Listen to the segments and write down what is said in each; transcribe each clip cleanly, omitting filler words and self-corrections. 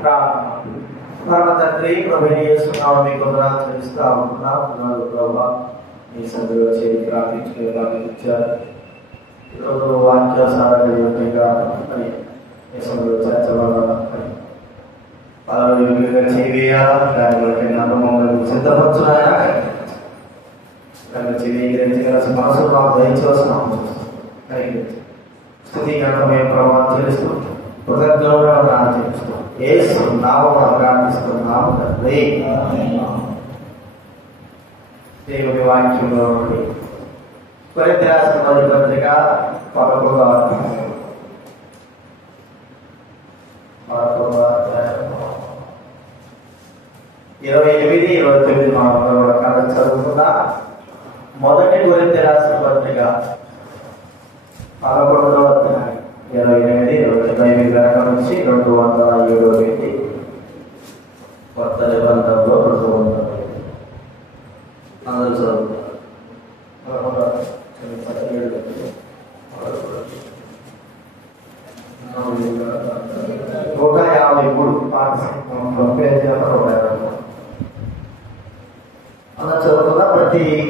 ప్రార్థన. పరమ తండ్రి, ప్రభువైన యేసు నామమున మీకు వందనాలు చెల్లిస్తా ఉంటున్నాం. ప్రభువా, మీ సన్నిధిలో చేరి ప్రార్థించుకునే భాగ్యం ఇచ్చారు. ఈరోజు వాక్యాసారంగా మరి మీ సన్నిధిలో చర్చబడాలని పలువురుగా చేయాలని దాని మమ్మల్ని సిద్ధపరచున్నాయా చేయించగలసిన మనసులు మాకు దయచేసిన స్థుతి గణమే ప్రభావం చెల్లిస్తూ కృతజ్ఞతగా ప్రార్థిస్తూ యేసు నామమున ప్రార్థిస్తున్నాము తండ్రి. దేవుని వాక్యంలో నుండి కొరింథీ రాసిన మొదటి పత్రిక 11వ అధ్యాయం 28, 29 కథ చదువుకున్నా. మొదటి కొరింథీ రాసిన పత్రిక 11వ అధ్యాయం 28, 29 నుంచి 207 కొత్త నిబంధనలో 207 అందరూ చదువుతారు. 153 అలా చదువుతుందా.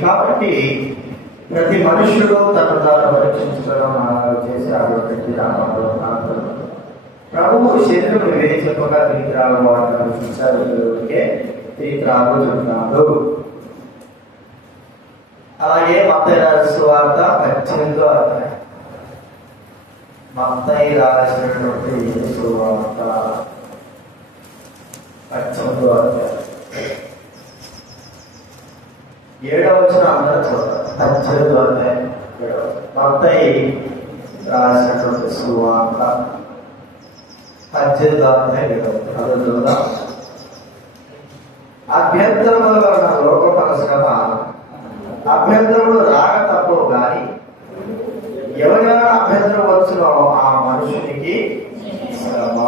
కాబట్టి ప్రతి మనుషుడు తను తాను పరీక్షించడం చేసి ఆలోచించి ప్రభువు శరీరం వేయి చెప్పగా తిరిగి రావాలని చూసారుకే తిరిగి రాబోతున్నాడు. అలాగే మత్తయి రాసిన సువార్త 18వ అధ్యాయం, మత్తయి రాసినటువంటి సువార్త 18వ అధ్యాయం 7వ వచనం అందరూ చూస్తారు. 18వ అధ్యాయం 7వ మత్తయి రాసినటువంటి సువార్త 18వ అధ్యాయం 7వ అందరూ చూద్దాం. అభ్యంతరముల వలన లోకమున శ్రమ, అభ్యంతరములు రాక తప్పవు కానీ ఎవరైనా అభ్యంతరం వచ్చునో ఆ మనుషునికి శ్రమ.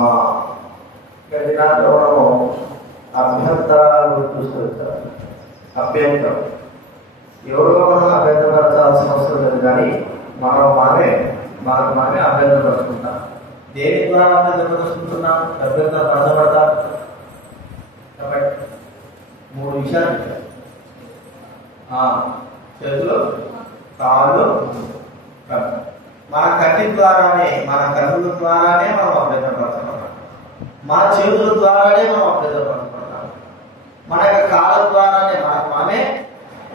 దినాంతరము అభ్యంతరాలు చూస్తుంటారు. అభ్యంతరం ఎవరిలో మనం అభ్యంతరపరచాల్సిన అవసరం లేదు, కానీ మనకు మనమే అభ్యంతరపరుచుకుంటాం. దేని ద్వారా అభ్యంతరపరుచుకుంటున్నాం? అభ్యంతరపరచబడతాం కాబట్టి 3 విషయాలు: చేతులు, కాళ్ళు, కన్ను. మన కంటి ద్వారానే, మన కన్నుల ద్వారానే మనం అభ్యంతరపరచబడతాం. మన చేతుల ద్వారానే మనం అభ్యంతరపరచబడతాం. మన యొక్క కాళ్ళ ద్వారానే మనమే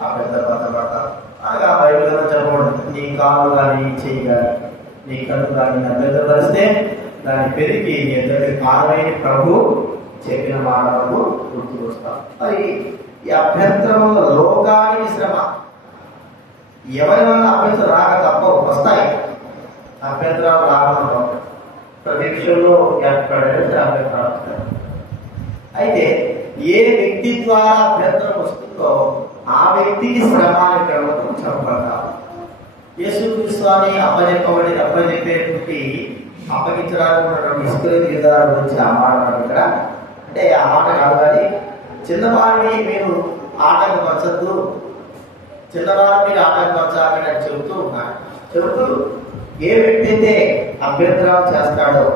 అభ్యంతరపరచబడతాం. అనగా బైబిల్ చెప్పబడుతుంది, నీ కాళ్ళు కానీ, నీ చెయ్యి కానీ, నీ కన్ను కానీ అభ్యంతరపరిస్తే దాన్ని పెరిగి నీ ఎదుటి కారణమైన ప్రభు చెప్పిన మాటలకు గుర్తు వస్తాం. మరి ఈ అభ్యంతరంలో లోకానికి శ్రమ. ఎవరైనా అభ్యంతరం రాక తప్పవు, వస్తాయి. అభ్యంతరాలు రాకుండా ప్రతీక్షలో ఎక్కడైతే అభ్యంతరాలు వస్తాయి. అయితే ఏ వ్యక్తి ద్వారా అభ్యంతరం వస్తుందో ఆ వ్యక్తికి శ్రమ అనే ప్రభుత్వం చెప్పబడతారు. యేసుక్రీస్తుని అప్పచెప్పేటువంటి అప్పగించడానికి ఇస్కరియోతు యూదాను గురించి ఆ మాట ఇక్కడ. అంటే ఆ మాట కాదు, కానీ చిన్నవాడిని మీరు ఆటంకపరచద్దు, చిన్నవాడిని మీరు ఆటంకపరచాలని చెబుతూ ఉన్నాడు. చెబుతూ ఏ వ్యక్తి అయితే అభ్యంతరం చేస్తాడో,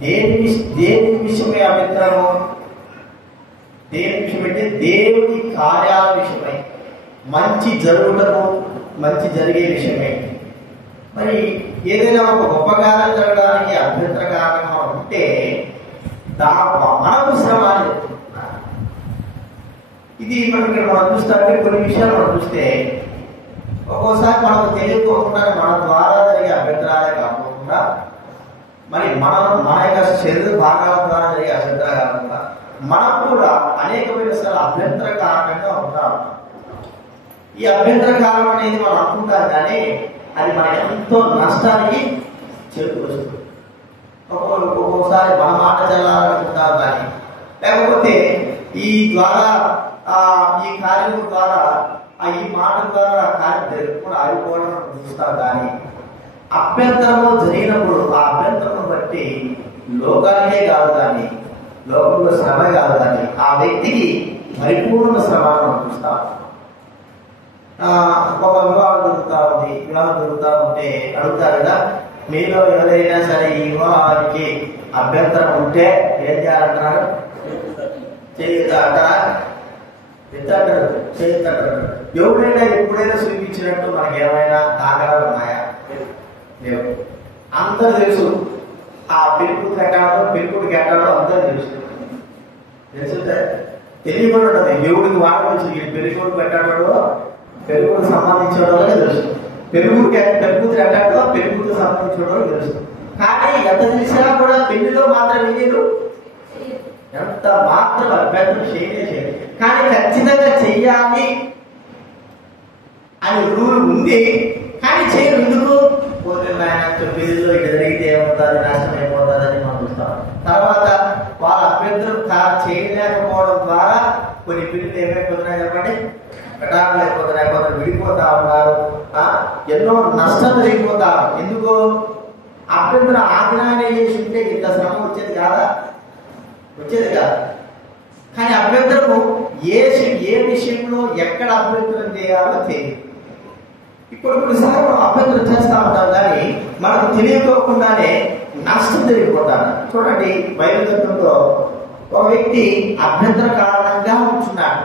దేని విషయమై అభ్యంతరము? దేని విషయమైతే దేవుని కార్యాల విషయమై, మంచి జరుగుటకు, మంచి జరిగే విషయమై. మరి ఏదైనా ఒక గొప్ప కార్యం జరగడానికి అభ్యంతర కారణంగా ఉంటే మనకు శ్రమ అని చెప్తున్నారు. ఇది మనకి మనం చూస్తే కొన్ని విషయాలు మనం చూస్తే ఒక్కోసారి మనకు తెలియకోకుండా మన ద్వారా జరిగే అభ్యంతరాలే కాకుండా మరి మన యొక్క శరీర భాగాల ద్వారా జరిగే అభ్యంతరాలు కాకుండా మనకు కూడా అనేకమైన అభ్యంతర కారణంగా ఉంటాం. ఈ అభ్యంతర కారణం అనేది మనం అనుకుంటాం, కానీ అది మన ఎంతో నష్టానికి చేకూరుస్తుంది. ఒక్కొక్కసారి మన మాట చల్లాలనుకుంటాం, కానీ లేకపోతే ఈ ద్వారా ఈ కార్యం ద్వారా ఈ మాట ద్వారా కార్యం జరగకుండా ఆగిపోవడం చూస్తాం. కానీ అభ్యంతరము జరిగినప్పుడు ఆ అభ్యంతరం బట్టి లోకానికే కాదు, కానీ లోకంలో శ్రమ కాదు, కానీ ఆ వ్యక్తికి పరిపూర్ణ శ్రమను చూస్తాం. ఒక వివాహం జరుగుతూ ఉంటే అడుగుతారు కదా, మీలో ఎవరైనా సరే ఈ వివాహానికి అభ్యంతరం ఉంటే ఏం చేయాలంటారు? చేయుతారా? ఎత్తాడు, చేయుతాడు. ఎవరైనా ఎప్పుడైనా చూపించినట్టు మనకి ఏమైనా దాఖలాలు ఉన్నాయా? లేవు. అందరూ తెలుసు. ఆ పెళ్ళికూతురు ఎట్టాడో పెళ్ళికూడికి ఎట్టాడో అందరూ తెలుసు. తెలుసుంటే తెలియకుండా ఉండదు. దేవుడికి వాడు తెలుసు. ఈ పెళ్ళికూడు పెట్టాడో పెళ్ళికూడికి సంబంధించిన తెలుసు. పెళ్ళికూతురు ఎట్టాడో పెళ్ళికూతురు సంబంధించిన తెలుసు. కానీ ఎంత తెలిసినా కూడా పెళ్లిలో మాత్రం వినేరు. ఎంత మాత్రం అభ్యర్థులు చేయలేదు. కానీ ఖచ్చితంగా చెయ్యాలి అని రూల్ ఉంది. కానీ చేయరు. ఎందుకు? పెళ్లిలో ఇటు జరిగితే ఏమవుతుంది, నాశనం అయిపోతుందని మనం చూస్తాం. తర్వాత వాళ్ళ అభ్యర్థులు చేయలేకపోవడం ద్వారా కొన్ని పెళ్లిలు ఏమైపోతున్నాయి చెప్పండి, కటాకులు అయిపోతున్నాయి, కొందరు విడిపోతా ఉన్నారు, ఎన్నో నష్టం జరిగిపోతారు. ఎందుకు? అభ్యర్థులు ఆజ్ఞానం చేసి ఉంటే ఇంత శ్రమ వచ్చేది కాదా? వచ్చేది కాదు. కానీ అభ్యంతరము ఏ విషయంలో ఎక్కడ అభ్యంతరం చేయాలో తెలియదు. ఇప్పుడు కొన్నిసార్లు మనం అభ్యంతరం చేస్తూ ఉంటాం, కానీ మనకు తెలియకోకుండానే నష్టం జరిగిపోతాడు. చూడండి, బైబిల్ గ్రంథంలో ఒక వ్యక్తి అభ్యంతర కారణంగా ఉంటున్నాడు.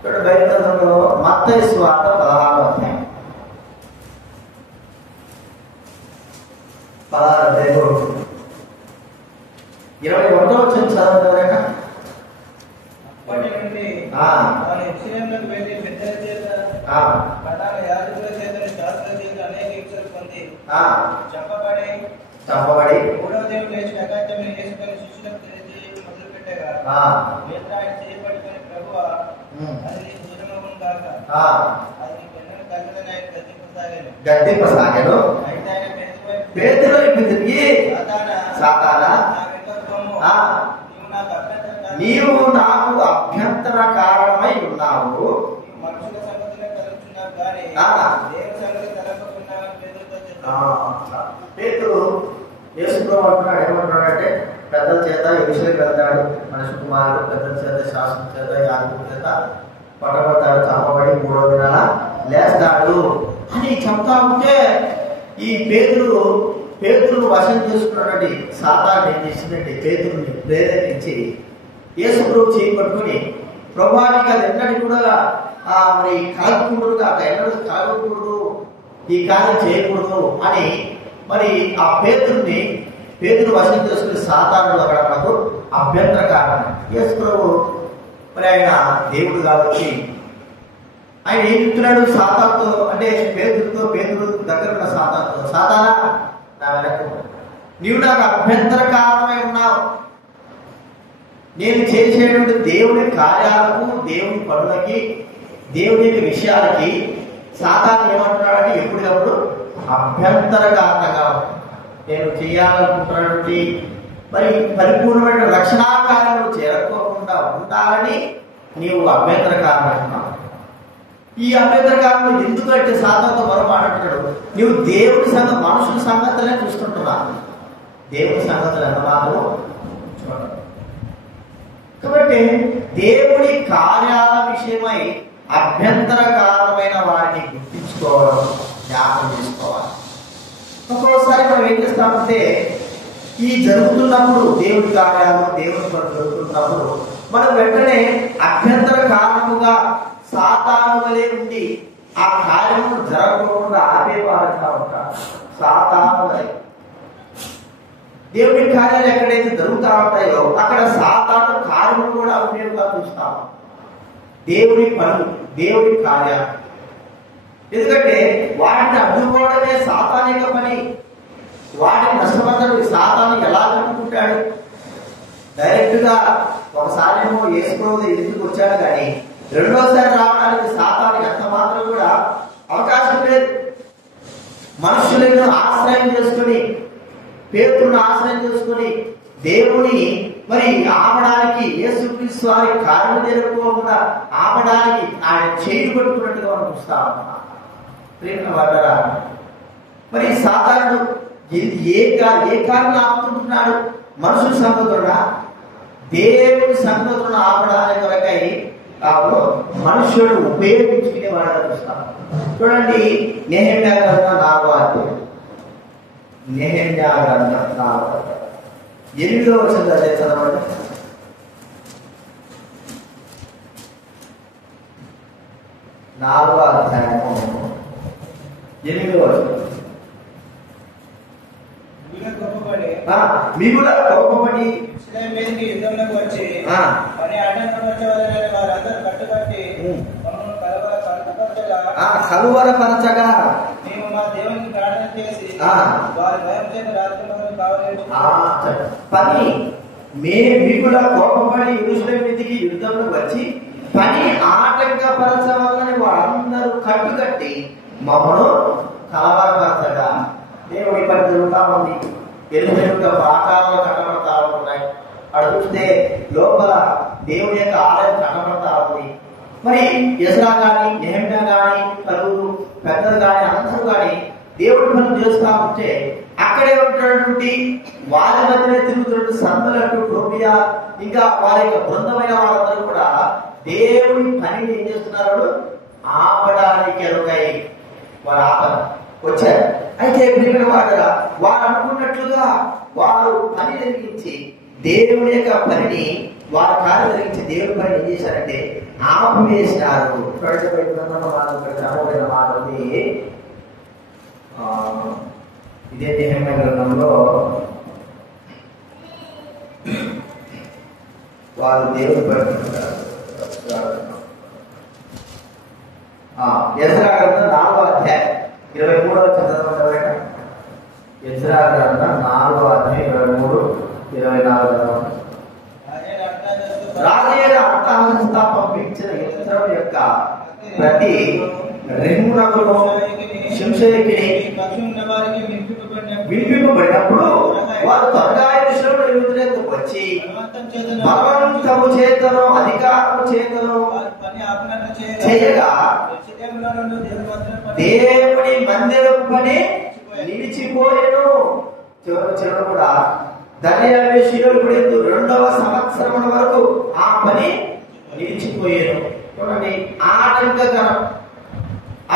చూడండి, బైబిల్ గ్రంథంలో మత్తయి సువార్త 16వ అధ్యాయం 21వ వచనం చదవండి. అప్పటి నుండి యెరూషలేమునకు వెళ్ళి పెద్దల చేత ప్రధాన యాజకుల చేత శాస్త్రుల చేత అనేక హింసలు పొంది చంపబడి మూడవ దేవుడు లేచిన అగాధ్యమైన యేసుని శిష్యులకు తెలియజేయడం మొదలుపెట్టగా పేతురు ఆయన చేయబడుకొని ప్రభువా అది నీకు దూరమవును గాక, అది నీకు ఎన్నడూ కలగదని ఆయన గద్దింపసాగాను. అయితే ఆయన పేతురు వైపు తిరిగి సాతానా, నీవు నాకు అభ్యంతర కారణమై ఉన్నావు. మనుషుల సంగతిలో కలుగుతున్నావు కానీ దేవుని సంగతి కలగకున్నావు. పేతురు యేసుప్రభువు అంటున్నాడు, ఏమంటున్నాడంటే పెద్దల చేత యెరూషలేముకు వెళ్తాడు, మనిషి కుమారుడు పెద్దల చేత శాస్త్రం చేత యాజకుల చేత పట్టబడతాడు, చంపబడి మూడవ దినాన లేస్తాడు అని చెప్తా ఉంటే ఈ పేతురు వశం చేసుకున్నటువంటి సాతాను ఏం చేసిందంటే పేతురుని ప్రేరేపించి యేసుప్రభు చేయి పట్టుకుని, ప్రభువానికి అది ఎన్నటి కూడా మరి కలగకూడదు, అక్కడ ఎన్నడూ కలగకూడదు, ఈ కార్యం చేయకూడదు అని మరి ఆ పేతురు వశం చేసుకుని సాతానుడు అక్కడ మనకు అభ్యంతర కారణం. యేసుప్రభు మరి ఆయన దేవుడు కాబట్టి ఆయన ఏం చెప్తున్నాడు సాతానుతో, అంటే పేతురు దగ్గర ఉన్న సాతానుతో, సాతానా నా వెనక్కు, నీవు నాకు అభ్యంతర కారణమై ఉన్నావు. నేను చేసేటువంటి దేవుని కార్యాలకు, దేవుని పనులకి, దేవుని విషయాలకి సాతాను ఏమంటున్నాడని ఎప్పటికప్పుడు అభ్యంతర కారణంగా నేను చేయాలనుకుంటున్నటువంటి మరి పరిపూర్ణమైన రక్షణా కార్యాలు చేరుకోకుండా ఉండాలని నీవు అభ్యంతర కారణం. ఈ అభ్యంతర కారణం ఎందుకంటే సాతానుతో మరో మాట్లాడుతున్నాడు, నీవు దేవుడి సంగతి మనుషుల సంగతులే చూస్తుంటున్నావు, దేవుడి సంగతులు ఎంత మాత్రం చూడాలి. కాబట్టి దేవుడి కార్యాల విషయమై అభ్యంతర కారణమైన వారిని గుర్తించుకోవడం, జ్ఞాపకం చేసుకోవాలి. ఒక్కోసారి మనం ఏం చేస్తామంటే ఈ జరుగుతున్నప్పుడు దేవుడి కార్యాలు, దేవుడి పనులు జరుగుతున్నప్పుడు మనం వెంటనే అభ్యంతర కారణముగా సాతాను వలె ఉండి ఆ కార్యము జరగకుండా ఆపేవారుగా ఉంటారు. సాతాను వలె దేవుడి కార్యాలు ఎక్కడైతే జరుగుతూ ఉంటాయో అక్కడ సాతాను కార్యము కూడా ఉపయోగంగా చూస్తాము. దేవుడి పనులు, దేవుడి కార్యాలు, ఎందుకంటే వాటిని అడ్డుకోవడమే సాతానిక పని. వాటిని నష్టపడతాడు. సాతాను ఎలా అనుకుంటాడు? డైరెక్ట్ గా ఒకసారి యేసుప్రభు ఎందుకు వచ్చాడు, కానీ రెండోసారి రావడానికి సాతానికి అంత మాత్రం కూడా అవకాశం లేదు. మనుషులను ఆశ్రయం చేసుకుని, పేతురును ఆశ్రయం చేసుకుని దేవుని మరి ఆపడానికి, యేసుక్రీస్తు వారి కార్యం జరగకుండా ఆపడానికి ఆయన చేయి పట్టుకున్నట్టుగా మనం చూస్తా ఉన్నాం. మరి సాధారణ ఏ కారణం ఆపుతుంటున్నాడు? మనుషుల సంగతున్నా దేవుని సంగతులను ఆపడానికి కొరకై మనుషుడు ఉపయోగించుకునే వాడుగా చూస్తాం. చూడండి, నెహెమ్యా గ్రంథం 4వ అధ్యాయం నెహెమ్యా గ్రంథం 8వ వచనం అదే చదవండి. 4వ అధ్యాయము 8వ వచనం. మీ కూడా కోపపడి యుద్ధంలోకి వచ్చి పని ఆటంకపరచవలనని వారందరూ కట్టుబట్టి కలువరపరచగా మేము మా దేవునికి ప్రార్థన చేసి వారి భయం చేత రాత్రి కావాలి పని మీ కూడా కోపపడి యెరూషలేము మీదికి యుద్ధంలోకి వచ్చి పని ఆటంకపరచవాలని వాళ్ళందరూ కట్టుకట్టి మమ్మను కలవరపరచగా దేవుడి పని జరుగుతా ఉంది. యెరూషలేము ఆకారంలో కట్టబడతా ఉన్నాయి. అక్కడ చూస్తే లోపల దేవుని యొక్క ఆలయం కట్టబడతా ఉంది. మరి ఎజ్రా కానీ నెహెమ్యా కానీ పలువురు పెద్దలు కానీ అందరూ కానీ దేవుడి పనులు చేస్తా ఉంటే అక్కడే ఉన్నటువంటి వారి మధ్యనే తిరుగుతున్న సందులట్టు టోబియా ఇంకా వారి యొక్క బృందమైన వాళ్ళందరూ కూడా దేవుడి పనిని ఏం చేస్తున్నారు? ఆపడానికి ఎరుగై వారు ఆపద వచ్చారు. అయితే వారు అనుకున్నట్లుగా వారు పని జరిగించి దేవుని యొక్క పనిని వారి కార్యం జరిగించి దేవుడి పని ఏం చేశారంటే ఆపివేసినారు. మాట ఉంది. ఇదే నెహెమ్యా గ్రంథంలో వారు దేవుడి పని ఎజ్రా గ్రంథం 4వ అధ్యాయం 23వ వచనం. ఎజ్రా గ్రంథం 4వ అధ్యాయం 23, 24. రాజయ్య అర్థాంతా పంపించిన యంత్రం యొక్క ప్రతి రెమ్మునకును శంషేకి వినిపింపబడినప్పుడు వారు త్వరగా యెరూషలేముకు వచ్చి బలవంతము చేతను అధికారము చేతను చేయగా దేవుని మందిరం పని నిలిచిపోయేను. చివరి కూడా దర్యావేషుడు 2వ సంవత్సరం వరకు ఆ పని నిలిచిపోయేను. చూడండి, ఆటంకకరం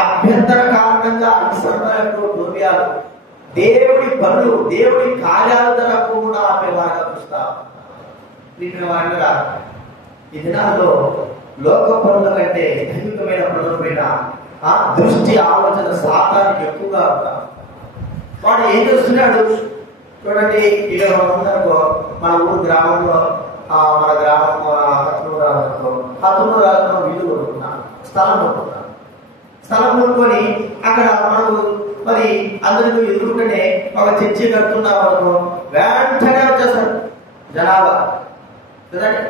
అభ్యంతర కారణంగా అనుసరణకు ద్రవ్యాలు దేవుడి పనులు దేవుడి కార్యాలు జరగకుండా ఆపేవారుగా చూస్తాం. ఈ దినాల్లో లోక పనుల కంటే దైవికమైన పనుల పైన ఆ దృష్టి ఆలోచన సాతానికి ఎక్కువగా ఉంటాం. వాడు ఏం చేస్తున్నాడు చూడండి. ఇక ఉందనుకో మన ఊరు గ్రామంలో మన గ్రామం హతునూరు ఇల్లు కొనుక్కున్నాం, స్థలం కొనుక్కున్నాం. స్థలం కొనుక్కొని అక్కడ మనకు మరి అందరికీ ఎదురుకుంటేనే ఒక చర్చి కడుతున్నాం అనుకో, వెంటనే వచ్చేస్తారు జనాభా కదండి.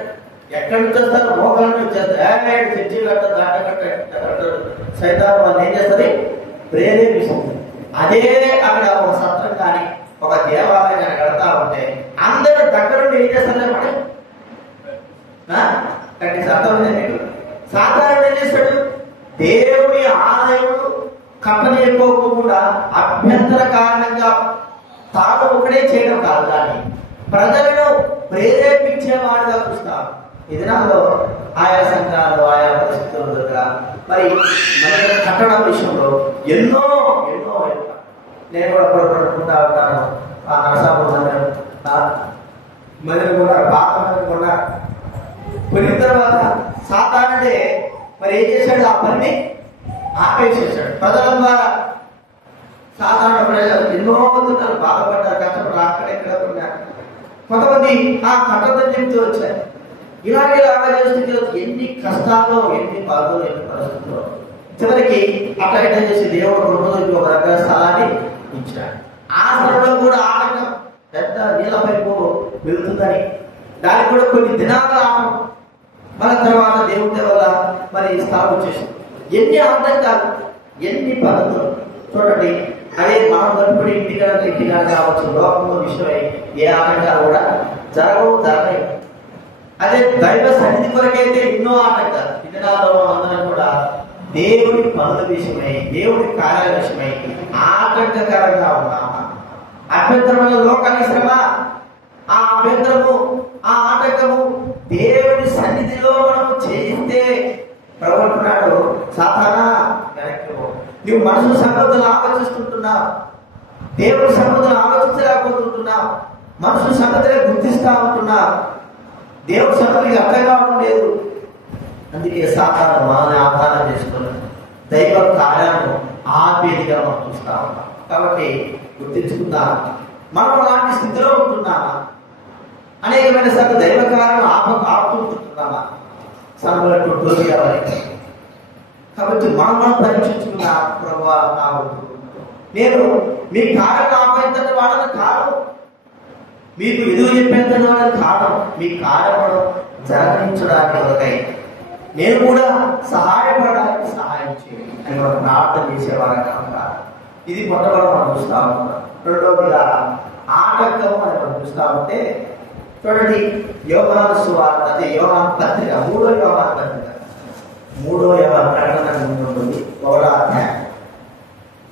ఎక్కడి నుంచి వస్తారు? మోకాల నుంచి వచ్చేస్తారు. చర్చి కట్టారు, దాట కట్టారు. సైతాన్ వాళ్ళు ఏం చేస్తుంది? ప్రేరేపిస్తుంది. అదే అక్కడ ఒక సత్రం కానీ ఒక దేవాలయం కానీ కడతా ఉంటే అందరూ దగ్గరుండి ఏం చేస్తారు? కట్టి సత్రం సాధారణ ఏం చేస్తాడు? దేవుని ఆలయం కట్టలేకపోకుండా అభ్యంతర కారణంగా తాను ఒకడే చేయడం కాదు, కానీ ప్రజలను ప్రేరేపించేవాడుగా చూస్తాం. ఈ దినాల్లో ఆయా సంఘాలు ఆయా పరిస్థితుల దగ్గర మరి మందిరం కట్టడం విషయంలో ఎన్నో ఎన్నో నేను కూడా పొరపడుకుంటా ఉంటాను. ఆ నరసాపురం మందిరం కూడా పాత మందిరం కూడా కొన్ని తర్వాత సాధారణే మరి ఏం చేశాడు? ఆ పనిని ఆపేసేసాడు. ప్రజల ద్వారా సాధారణ ప్రజలు ఎన్నో మంది బాధపడ్డారు, కష్టపడ్డారు. అక్కడెక్కడ ఉన్నారు కొంతమంది ఆ కట్టదని చెప్తూ వచ్చారు. ఇలాగే చేస్తుంటే ఎన్ని కష్టాల్లో, ఎన్ని బాధలు, ఎన్ని పరిస్థితుల్లో చివరికి అట్లా ఎట్లా చేసి దేవుడు ప్రభుత్వం ఒక రకమైన స్థలాన్ని ఇచ్చాడు. ఆ స్థలంలో కూడా ఆటంకం పెద్ద నీళ్ళ పైపు వెళ్తుందని దానికి కూడా కొన్ని దినాలు ఆపం. మన తర్వాత దేవుడి వల్ల మరి స్థలం వచ్చేసింది. ఎన్ని ఆటంకాలు, ఎన్ని పద్ధతులు చూడండి. అదే మనం గడుపుడి ఇంటిగా కావచ్చు, లోకంలో విషయమై ఏ ఆటంకాలు కూడా జరగలేవు. అదే దైవ సన్నిధి కొరకైతే ఎన్నో ఆటంకాలు. ఈ దినాల్లో అందరం కూడా దేవుడి పనుల విషయమై, దేవుడి కార్యాల విషయమై ఆటంకకరంగా ఉన్నామా? అభ్యంతరమైన లోకానికి శ్రమ, ఆ అభ్యంతరము, ఆ ఆటంకము దేవుడి సన్నిధిలో మనం చేయిస్తే ప్రభుత్వాడు సాధారణ నువ్వు మనసు సంగతులు ఆలోచిస్తుంటున్నావు, దేవుడి సంగతులు ఉంటున్నాం, మనుషుల సంగతినే గుర్తిస్తా ఉంటున్నాం. దేవుడి సంగతికి అర్థం కావడం లేదు. అందుకే సాధారణ మనల్ని ఆధారం చేసుకుని దైవ కార్యాలను ఆపేదిగా మనం చూస్తా ఉన్నాం. కాబట్టి గుర్తించుకుందాం, మనం అలాంటి స్థితిలో ఉంటున్నామా? అనేకమైన సార్లు దైవ కార్యాలను ఆపుతుంటున్నామా? సమయంలో కాబట్టి మనం పరీక్షించుకున్నా, ప్రభువా నేను మీ కార్యం ఆపేంతటి వాళ్ళని కాదు, మీకు ఎదురు చెప్పేంతటి వాళ్ళని కాదు, మీ కార్యము జరగించడానికి ఒకై నేను కూడా సహాయపడడానికి సహాయం చేయండి అని మనం ప్రార్థన చేసేవాళ్ళం కనుక ఇది మొట్టమొదటి మనం చూస్తా ఉంటాం. రెండవదిగా ఆటంకం అని మనం చూస్తా ఉంటే చూడండి, యోహాను సువార్త, అదే యోహాను పత్రిక, 3వ యోహాను పత్రిక, 3వ యోహాను ప్రకటన ఉంటుంది, 1వ అధ్యాయం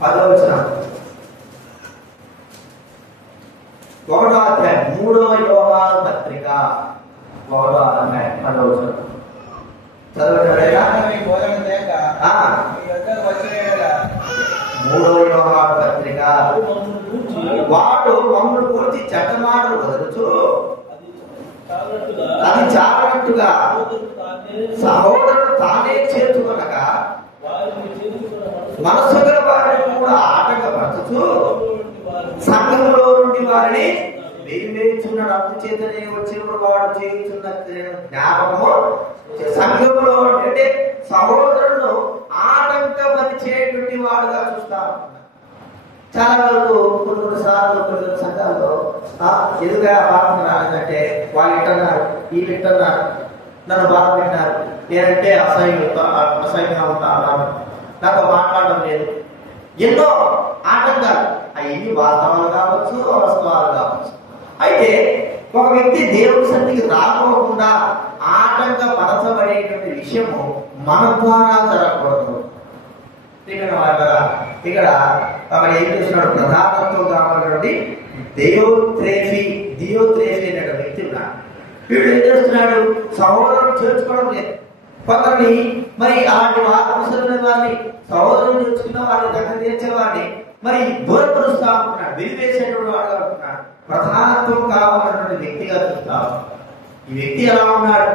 10వ వచనం. 1వ అధ్యాయం 3వ యోహాను పత్రిక 1వ అధ్యాయం 10వ వచనం చదవలేదా? 3వ యోహాను పత్రిక, వాడు మమ్మల్ని గురించి చెడ్డమాటలు వదలుచు అది చాలనట్టుగా సహోదరుడు తానే చేర్చుకొనక మనసు గల వారిని కూడా ఆటంకపరచుచు సంఘంలో నుండి వారిని వేయించున్నాడు. అందుచేతనే వచ్చినప్పుడు వాడు చేయుచున్న జ్ఞాపకము సంఘంలో అంటే సహోదరులను ఆటంకపరిచేటువంటి వాడుగా చూస్తా ఉన్నాడు. చాలా వరకు కొన్ని సార్లు కొన్ని సంఘాల్లో ఎదుగా బాధ రాలేదంటే వాళ్ళు ఇట్టన్నారు, వీళ్ళు ఇట్టన్నారు, నన్ను బాధ పెట్టినారు, నేనంటే అసహ్యంగా ఉంటా అన్నాను, నాతో మాట్లాడడం లేదు, ఎన్నో ఆటంకాలు. అవన్నీ వాస్తవాలు కావచ్చు, అవాస్తవాలు కావచ్చు. అయితే ఒక వ్యక్తి దేవుడి సన్నిధికి రాకోకుండా ఆటంకపరచబడేటువంటి విషయము మన ద్వారా జరగకూడదు. ఇక్కడ అక్కడ ఏం చేస్తున్నాడు? ప్రధానత్వం కావాలండి దియోత్రేఫీ అనే వ్యక్తి ఉన్నాడు. వీడు ఏం చేస్తున్నాడు? సహోదరుడు చేర్చుకోవడం లేదు. కొందరిని మరి అలాంటి వారిని సహోదరులు చేర్చుకున్న వారిని దగ్గర తీర్చేవాడిని మరి దూరపరుస్తా ఉంటున్నాడు, వెలివేసేటువంటి వాడుగా ఉంటున్నాడు. ప్రధానత్వం కావాలన్నటువంటి వ్యక్తిగా చూస్తాడు. ఈ వ్యక్తి ఎలా ఉన్నాడు?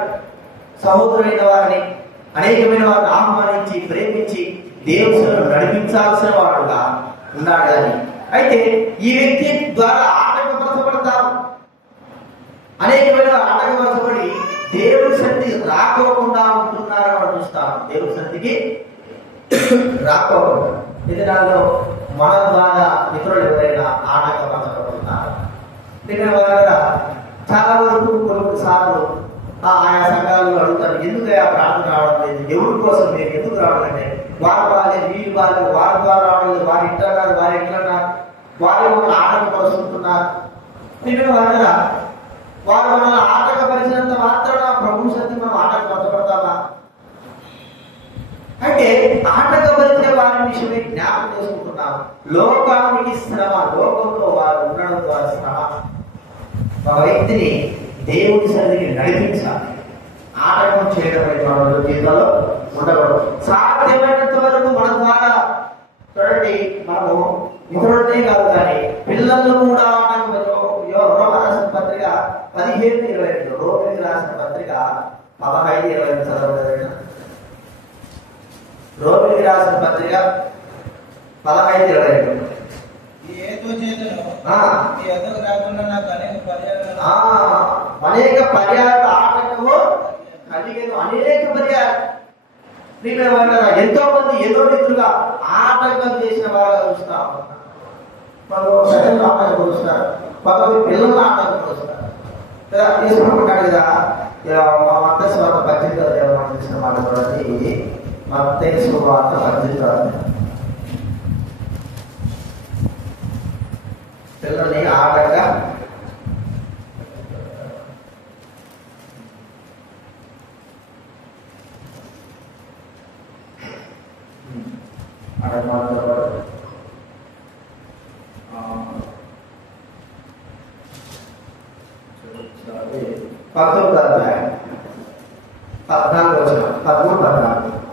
సహోదరులైన వారిని, అనేకమైన వారిని ఆహ్వానించి ప్రేమించి దేవుని నడిపించాల్సిన వాడుగా ఉన్నాడు. కానీ అయితే ఈ వ్యక్తి ద్వారా ఆటంకపరచబడతారు. అనేకమైన ఆటంకపరచబడి దేవుడి సన్నిధికి రాకోకుండా ఉంటున్నారని మనం చూస్తాం. దేవుడి సన్నిధికి రాకోకుండా ఇతరులలో మన ద్వారా ఇతరులు ఎవరైనా ఆటంకపరచబడుతున్నారు. చాలా వరకు కొన్ని సార్లు ఆయా సంఘాలు అడుగుతారు, ఎందుకు ప్రార్థన రావడం లేదు, ఎవరి కోసం మీరు ఎందుకు రావాలంటే వారు బాగాలేదు, వీళ్ళు బాగాలేదు, వారి ద్వారా రావడం లేదు, వారు ఇంటున్నారు, వారు ఎట్లన్నారు, వారు మనల్ని ఆటంకపరుస్తున్నారు. వారు మనల్ని ఆటంకపరిచినంత మాత్రాన ప్రభు సత్యం మనం ఆటంకపరచబడతామా? అంటే ఆటంకపరిచే వారి విషయమే జ్ఞాపకం చేసుకుంటున్నాం. లోకానికి శ్రమ, లోకంలో వారు ఉండడం ద్వారా శ్రమ. ఒక వ్యక్తిని దేవుడి సన్నిధికి నడిపించాలి, ఆటంకం చేయడం మన జీవితంలో ఉండకూడదు. సాధ్యమైనంత వరకు మన ద్వారా చూడండి, మనము ఇతరులనే కాదు కానీ పిల్లలను కూడా రోమిలికి రాసిన పత్రిక 15:22, రోమిలికి రాసిన పత్రిక 15:22 చదవలేదు. రోమిలికి రాసిన పత్రిక 15:22. అనేక పర్యాలు ఆటంకము కలిగేది, అనేక పర్యాలు ఎంతో మంది ఏదో రీతులుగా ఆటంకం చేసిన వారు చూస్తా ఉన్నారు. కొందరు ఆటంకపరుస్తారు, కొంతమంది పిల్లలు ఆటంకపరుస్తారు. తీసుకుంటున్నాడు కదా, మా మత్తయి సువార్త 18వ మాట చూడండి. మత్తయి సువార్త 18వ పిల్లల్ని ఆటంగా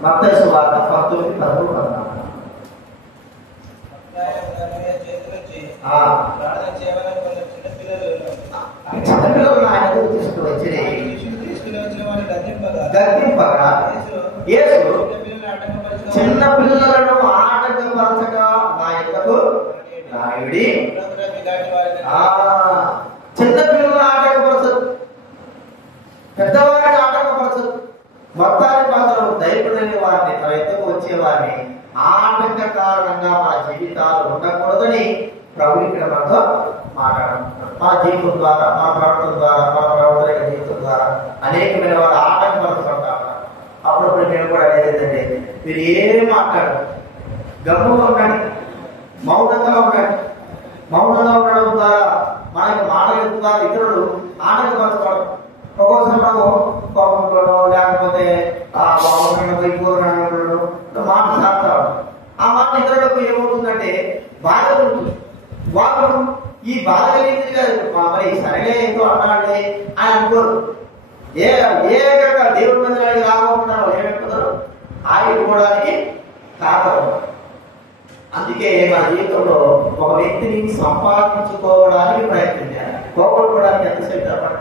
మత్తయి సువార్త 19:13. ప్రార్థన చేయమని కొందరు చిన్నపిల్లలు చిన్నపిల్లలు ఆయన తీసుకువచ్చి గద్దింపగా యేసు చిన్న పిల్లలను ఆటంకపరచక నా యొద్దకు రాయుడి. చిన్న పిల్లలను ఆటంకపరచదు, పెద్దవారిని ఆటంకపరచదు. మొత్తానికి మాత్రం దైవలేని వారిని తన ఎద్దకు వచ్చేవారిని ఆటంక కారణంగా మన జీవితాలు ఉండకూడదని ప్రభు ఇక్కడ మనతో మాట్లాడుతున్నాడు. మన జీవితం ద్వారా, మన ప్రవర్తన ద్వారా, మన ప్రవర్తన జీవితం ద్వారా అనేకమైన వారు ఆటంకపరచుకుంటారు. అప్పుడప్పుడు నేను కూడా అనేది ఏంటంటే, మీరు ఏం మాట్లాడరు, గమ్ముగా ఉండండి, మౌనంగా ఉండండి. మౌనంగా ఉండడం ద్వారా మనకి మాటల ద్వారా ఇతరులు ఆటంకపరచుకోవడం. ఒక్కోసారి కోపంలో లేకపోతే మాట సాగుతాడు. ఆ మాట ఇతరులకు ఏమవుతుందంటే బాధ ఉంటుంది. వాళ్ళు ఈ బాధ కలిగింది మరి సరేలే ఏదో అన్నాడే అని అనుకోరు. ఏ రకంగా దేవుడి మందిరానికి రాకుండా ఏమనుకున్నారు, ఆగిపోవడానికి కారణం. అందుకే మన జీవితంలో ఒక వ్యక్తిని సంపాదించుకోవడానికి ప్రయత్నించాలి. పోగొట్టుకోవడానికి ఎంతసేపు చెప్పండి.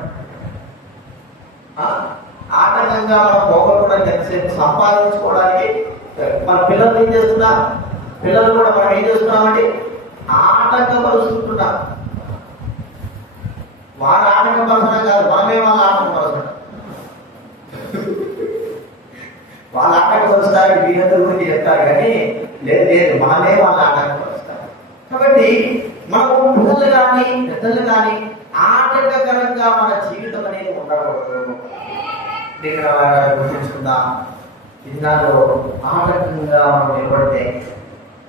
ఆటంకంగా మనం పోగొట్టుకోవడానికి ఎంతసేపు, సంపాదించుకోవడానికి. మన పిల్లలు ఏం చేస్తున్నా, పిల్లలు కూడా మనం ఏం చేస్తున్నామండి, ఆటంకపరుచుకుంటున్నాం. వాడు ఆటంకపరచడం కాదు, మనమే వాళ్ళు ఆటంకపరచడం. వాళ్ళు ఆటంకపరుస్తారు, వీరందరి గురించి చెప్తారు కానీ లేదు లేదు, మనమే వాళ్ళు ఆటంకపరుస్తారు. కాబట్టి మనము పిల్లలు కానీ పెద్దలు కానీ ఆటంకకరంగా మన జీవితం అనేది ఉండకూడదు. గుర్తించుకుందాం. దినాల్లో ఆటంకంగా మనం నిలబడితే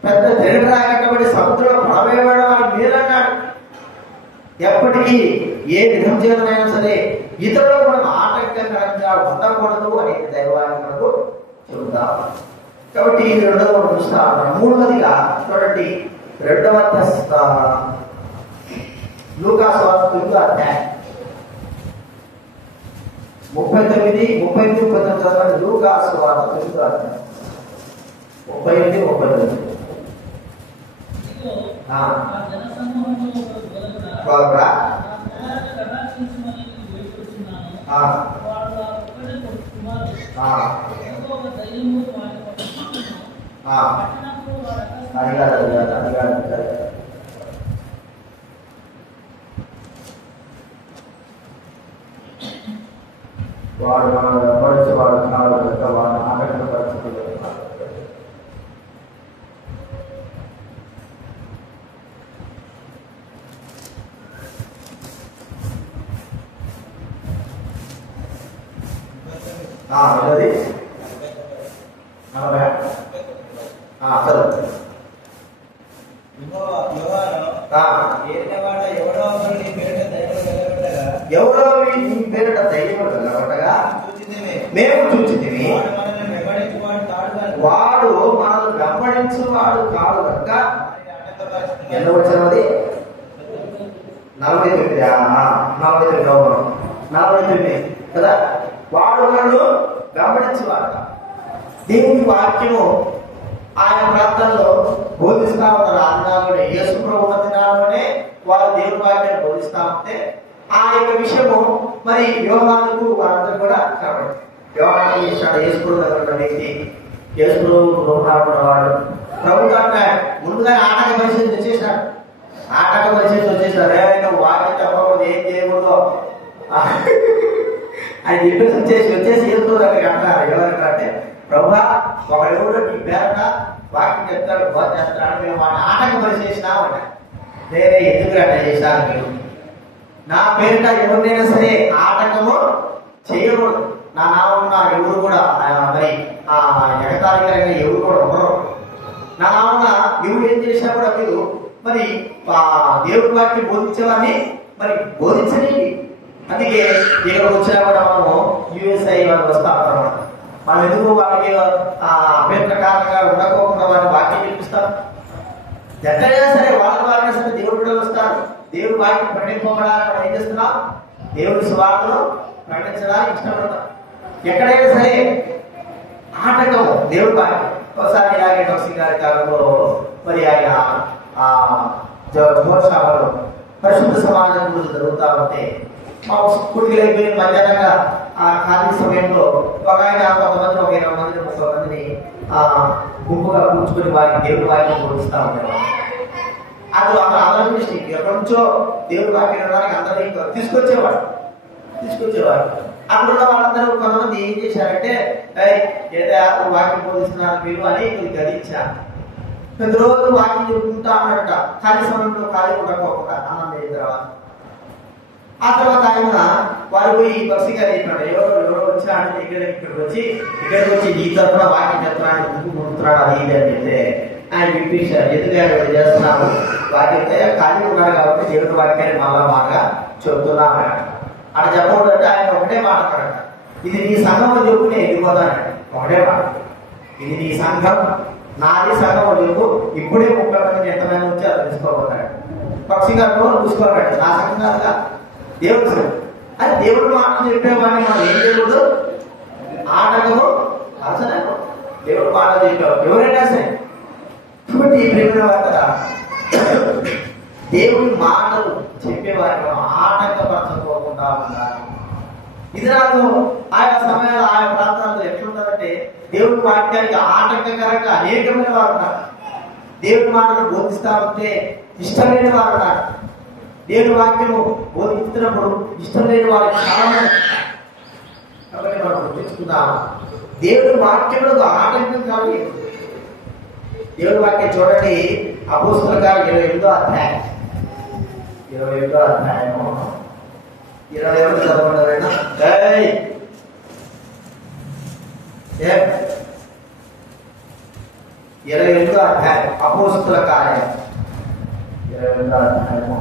పెద్ద జగడాగట్టబడి సముద్రంలో పడవేయడం అని మీరన్నాడు. ఎప్పటికీ ఏ విధం చేయాలైనా సరే ఇతరులు మనం ఆటంకకరంగా ఉండకూడదు అనేది దైవాన్ని మనకు చెబుతాం. కాబట్టి ఇది రెండవ చూస్తా ఉన్నాం. మూడవదిగా చూడండి, రెండవ లూకాసు వార్త 9వ అధ్యాయం 39 లూకాసు వార్త 9వ అధ్యాయం 38-39. వాడు పడిచి వాడు కాదు వాడు ఆటంకపరచలేదు. ఎవరో నీ పేరిట దైవం వెళ్ళబట్టగా మేము చూచితిమి, వాడు మనల్ని వెంబడించు వాడు కాదు కనుక. ఎంత వచ్చినది 49 కదా. వాడు మనల్ని వెంబడించేవాడు. దేవుని వాక్యము ఆయన ప్రాంతాల్లో బోధిస్తా ఉన్నారు. ఆదినాలోనే యేసు ప్రభు దినాల్లోనే వారు దేవుని వాక్యాన్ని బోధిస్తా ఉంటే ఆ యొక్క విషయము మరి యోహానుకు వారందరూ కూడా కాబట్టి యోహాను చేశాడు. యేసు ప్రభు దగ్గర వ్యక్తి, యేసు ప్రభు వాడు ప్రభు ముందుగా ఆటక పరిస్థితి వచ్చేసాడు. ఆటక పరిస్థితి వచ్చేసాడు. ఏమైనా వాక్యం చెప్పకూడదు, ఏం చేయకూడదు ఆయన చెప్పేసి వచ్చేసి యేసు దగ్గరికి అంటున్నారు. ఎవరంటే ప్రభా ఒకడెవడో నీ పేరట వాక్యం చెప్తాడు, బోధ చేస్తాడు, మేము వాడిని ఆటంక పరిచేసినామట. వేరే ఎందుకు అట్లా చేశారు మీరు? నా పేరిట ఎవరినైనా సరే ఆటంకము చేయకూడదు. నా నామం ఎవరు కూడా మరి ఎగతాళికరంగా ఎవరు కూడా ఉండరు. నా నామన ఎవరు ఏం చేసినా కూడా మీరు మరి దేవుడి వాటిని బోధించేవాడిని మరి బోధించండి. అందుకే ఇక్కడ వచ్చినా కూడా మనము యుఎస్ఐ వాళ్ళు వస్తా ఉంటాం. మనం ఎందుకు వాళ్ళకి అభ్యంతర కారణంగా ఉండకోకుండా వారిని వాక్యం వినిపిస్తాం. ఎక్కడైనా సరే వాళ్ళ ద్వారా సరే దేవుడు వస్తారు. దేవుడు వాక్యం ప్రకటింపబడాలని మనం ఏం చేస్తున్నాం? దేవుడి సువార్తను ప్రకటించడానికి ఇష్టపడతాం. ఎక్కడైనా సరే ఆటంకము దేవుడి వాక్యం. ఒకసారి ఇలాగే నర్సింగ్ గారి కాలంలో మరి ఆయన జోర్షాలో పరిశుద్ధ సమాజం గురించి జరుగుతూ ఉంటే మా స్కూల్కి అయిపోయి మధ్యాహ్నంగా ఆ ఖాళీ సమయంలో ఒక ఆయన కొంతమంది ఒక 20 మందిని 30 మందిని గుంపుగా కూర్చుకొని వారికి దేవుడి వాక్యం బోధిస్తూ ఉండేవారు. అటు ఆంధ్ర డిస్ట్రిక్ట్ ఎక్కడి నుంచో దేవుడి వాక్యం వినడానికి అందరినీ తీసుకొచ్చేవాడు. అక్కడున్న వాళ్ళందరూ కొంతమంది ఏం చేశారంటే ఏదో వాక్యం బోధిస్తున్నారు మీరు అని గదించారు. ప్రతిరోజు వాక్యం చెప్పుకుంటా అన్నట ఖాళీ సమయంలో ఖాళీ ఉండకపోకుండా ఆనందం అయిన తర్వాత ఆ తర్వాత ఆయన వారు పోయి బస్సు గారు చెప్పాడు, ఎవరో వచ్చాడు ఇక్కడికి వచ్చి నీ తరఫున వాక్యం చెప్తున్నాడు, ఎందుకు ముందుతున్నాడు అది ఇది అని చెప్తే ఆయన వినిపించారు. ఎందుకు చేస్తున్నాను వాక్యం ఖాళీ ఉన్నాడు కాబట్టి దేవుడి వాక్యాన్ని మళ్ళా బాగా చెబుతున్నాను అక్కడ చెప్పకూడదు అంటే ఆయన ఒకటే మాట్లాడట, ఇది నీ సంఘం చెప్పు నేను వెళ్ళిపోతానండి. ఒకటే మాట, ఇది నీ సంఘం నాది సంఘం చెప్పు, ఇప్పుడే 30 మంది ఎంతమంది వచ్చి అది తీసుకోబోతాడు. పక్షి గారు చూసుకోవాలండి, నా సంఘం కాదుగా దేవుడు సంఘం. అది దేవుడు మాట చెప్పేవాడిని మనం ఏం చేయకూడదు, ఆటకము అసలు దేవుడు మాట చెప్పేవాడు ఎవరైనా సరే. కాబట్టి ప్రేమ దేవుడి మాటలు చెప్పేవారికి మనం ఆటంకపరచకోకుండా ఉండాలి. ఇతరులు ఆయా సమయాల్లో ఆయా ప్రాంతాల్లో ఎట్లుంటారంటే దేవుడి వాక్యానికి ఆటంకకరంగా అనేకమైన వారు ఉన్నారు. దేవుడి మాటలు బోధిస్తా ఉంటే ఇష్టం లేని వారు ఉన్నారు. దేవుడి వాక్యము బోధిస్తున్నప్పుడు ఇష్టం లేని వారికి చాలా మంది. కాబట్టి మనం గుర్తించుకుందాం, దేవుడి వాక్యములకు ఆటంకం కాదు. దేవుడి వాక్యం చూడండి, అపోస్తలుల కార్యాలు 28వ అధ్యాయం 28వ అధ్యాయము 22 చదవడం 28వ అధ్యాయం అపోస్తలుల కార్యాలు 28వ అధ్యాయము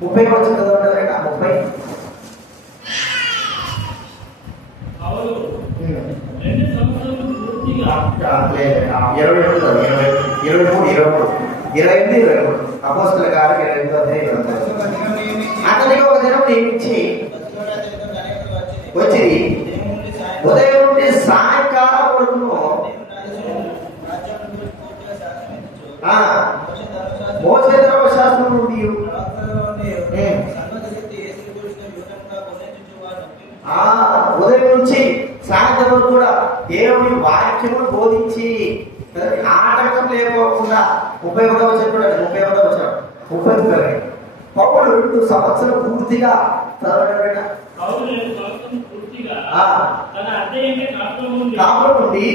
30 వచ్చి చదవడం 30 అపోస్తలుల కార్యాలు 28వ అధ్యాయం అతనికి ఒక దినం నియమించి వచ్చి ఉదయం నుండి సాయంకాలం వరకు మోషే ధర్మశాస్త్రం నుండి ఉదయం నుంచి సాయంత్రం వరకు కూడా దేవుని వాక్యమును బోధించి ఆటంకం లేకోకుండా 31వ వచ్చాడు పౌలు 2 సంవత్సరం పూర్తిగా చదవడం నుండి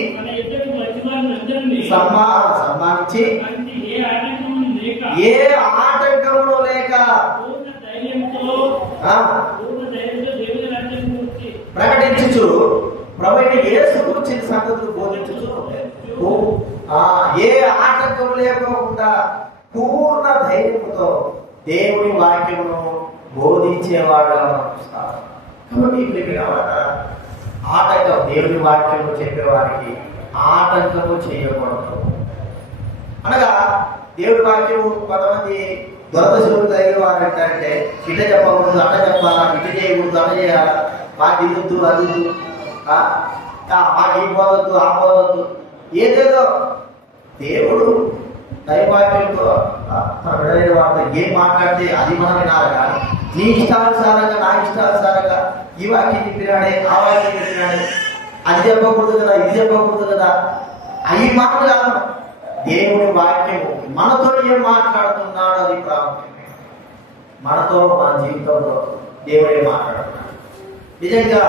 సన్మానించి ఏ ఆటంకములు లేక ప్రకటించు ప్రభువైన యేసు గురించి సంగతులు బోధించు ఏ ఆటంకం లేకుండా పూర్ణ ధైర్యంతో దేవుని వాక్యమును బోధించేవాడుగా చూస్తారు. కాబట్టి ఆటంకం దేవుని వాక్యము చెప్పేవారికి ఆటంకము చేయకూడదు. అనగా దేవుడి వాక్యము కొంతమంది దురదశలు కలిగిన వారు ఏంటంటే ఇట చెప్పకూడదు, అట చెప్పాలా, ఇట చేయకూడదు, అట చేయాలా, మాకు ఇద్దు అది మాకు ఈ పోవద్దు ఆ పోవద్దు ఏదేదో. దేవుడు దైవాక్యంతో తన విడైన వారితో ఏం మాట్లాడితే అది మనం వినాలి. కానీ నీ ఇష్టానుసారంగా నా ఇష్టానుసారంగా ఈ వాక్యం చెప్పినాడే ఆ వాక్యం చెప్పినాడే అది చెప్పకూడదు కదా ఇది చెప్పకూడదు కదా అవి మాటలు కాదు. దేవుని వాక్యము మనతో ఏం మాట్లాడుతున్నాడు అది ప్రాముఖ్యమే. మనతో మన జీవితంలో దేవుడే మాట్లాడుతున్నాడు. నిజంగా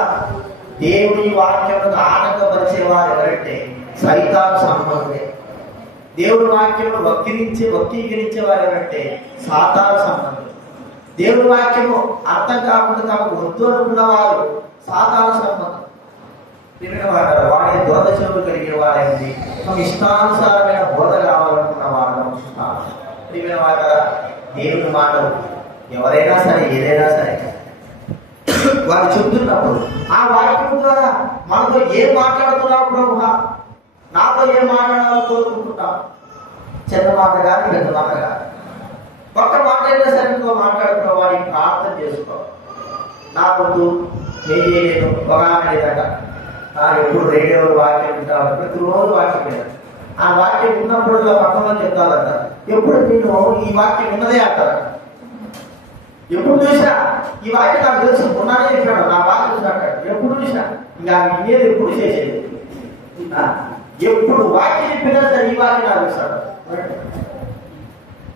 దేవుని వాక్యములకు ఆటంకపరిచే వారు ఎవరంటే సైతాను సంబంధమే. దేవుడి వాక్యమును వక్రీకరించే వారు ఎవరంటే సాతాను సంబంధం. దేవుడి వాక్యము అర్థం కాకుండా తమకు వద్దు అనుకున్న వారు సాతాను సంబంధం. వాడి దోదశలు కలిగిన వారైంది తమ ఇష్టానుసారమైన బోధ కావాలనుకున్న వారు దేవుని మాటలు ఎవరైనా సరే ఏదైనా సరే వారు చెప్తున్నప్పుడు ఆ వాక్యం ద్వారా మనతో ఏం మాట్లాడుతున్నావు ప్రభువా, నాతో ఏం మాట్లాడాలో కోరుకుంటున్నావు. చిన్న మాట కానీ పెద్ద మాట కానీ ఒక్క మాట అయినా సరే మాట్లాడుతున్న వాడిని ప్రార్థన చేసుకో. నాకొద్దు ఏం చేయలేదు ఒక ఆమె లేదట ఎప్పుడు రేడియోలో వాక్యం వింటాడు, ప్రతిరోజు వాక్యం వింటాడు. ఆ వాక్యం ఉన్నప్పుడు పక్కన చెప్తారట. ఎప్పుడు నేను ఈ వాక్యం ఉన్నదే అంటారు. ఎప్పుడు చూసినా ఈ వాక్యం నాకు తెలుసు, ఉన్నానే చెప్పాడు, నా వాక్యం చూసినట్టు ఎప్పుడు చూసినా ఇంకా వినేది ఎప్పుడు చేసేది. ఎప్పుడు వాక్యం చెప్పినా సరే ఈ వాక్యం నాకు తెలుస్తాడు.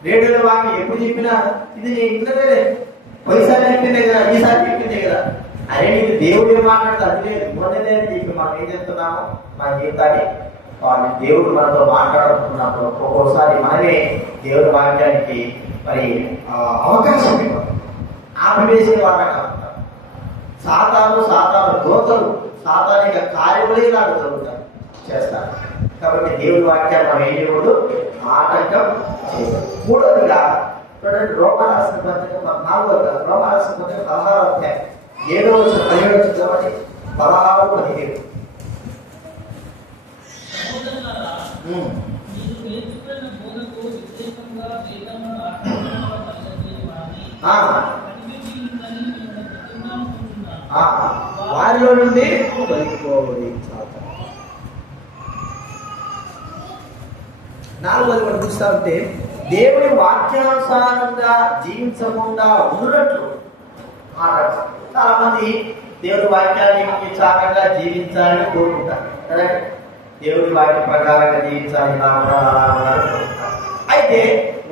రేడియోలో వాక్యం ఎప్పుడు చెప్పినా ఇది నేను ఇన్నదే, పోయిసారి చెప్పిందే కదా, ఈసారి చెప్పిందే కదా. అరే నీకు దేవుడు ఏం మాట్లాడితే అది లేదు, మొన్నదే అని చెప్పి మనం ఏం చేస్తున్నాము, మన జీవితాన్ని దేవుడు మనతో మాట్లాడుతున్నప్పుడు ఒక్కొక్కసారి మనమే దేవుడి వాక్యానికి మరి అవకాశం ఇవ్వాలి. ఆపివేసే వాళ్ళగా ఉంటారు. సాతాను దోతలు సాతానిక కార్యములే నాకు జరుగుతారు చేస్తారు. కాబట్టి దేవుడి వాక్యాన్ని మనం ఏం చేయకూడదు, ఆటంకం చేయకూడదు. మూడవదిగా చూడండి, రోమరాసిన పత్రిక 4వ రోమరాసిన పత్రిక 16వ అధ్యాయం 7వ వచనం 17వ వచనం కాబట్టి 16-17. వారిలో నుండి తొలగిపోవాలి. 4వది మనం చూస్తా ఉంటే దేవుని వాక్యానుసారంగా జీవించకుండా ఉన్నట్లు చాలా మంది దేవుడి వాక్యానికి చాకంగా జీవించాలని కోరుకుంటారు కదా. దేవుడి వాక్య ప్రకారంగా జీవించాలి అయితే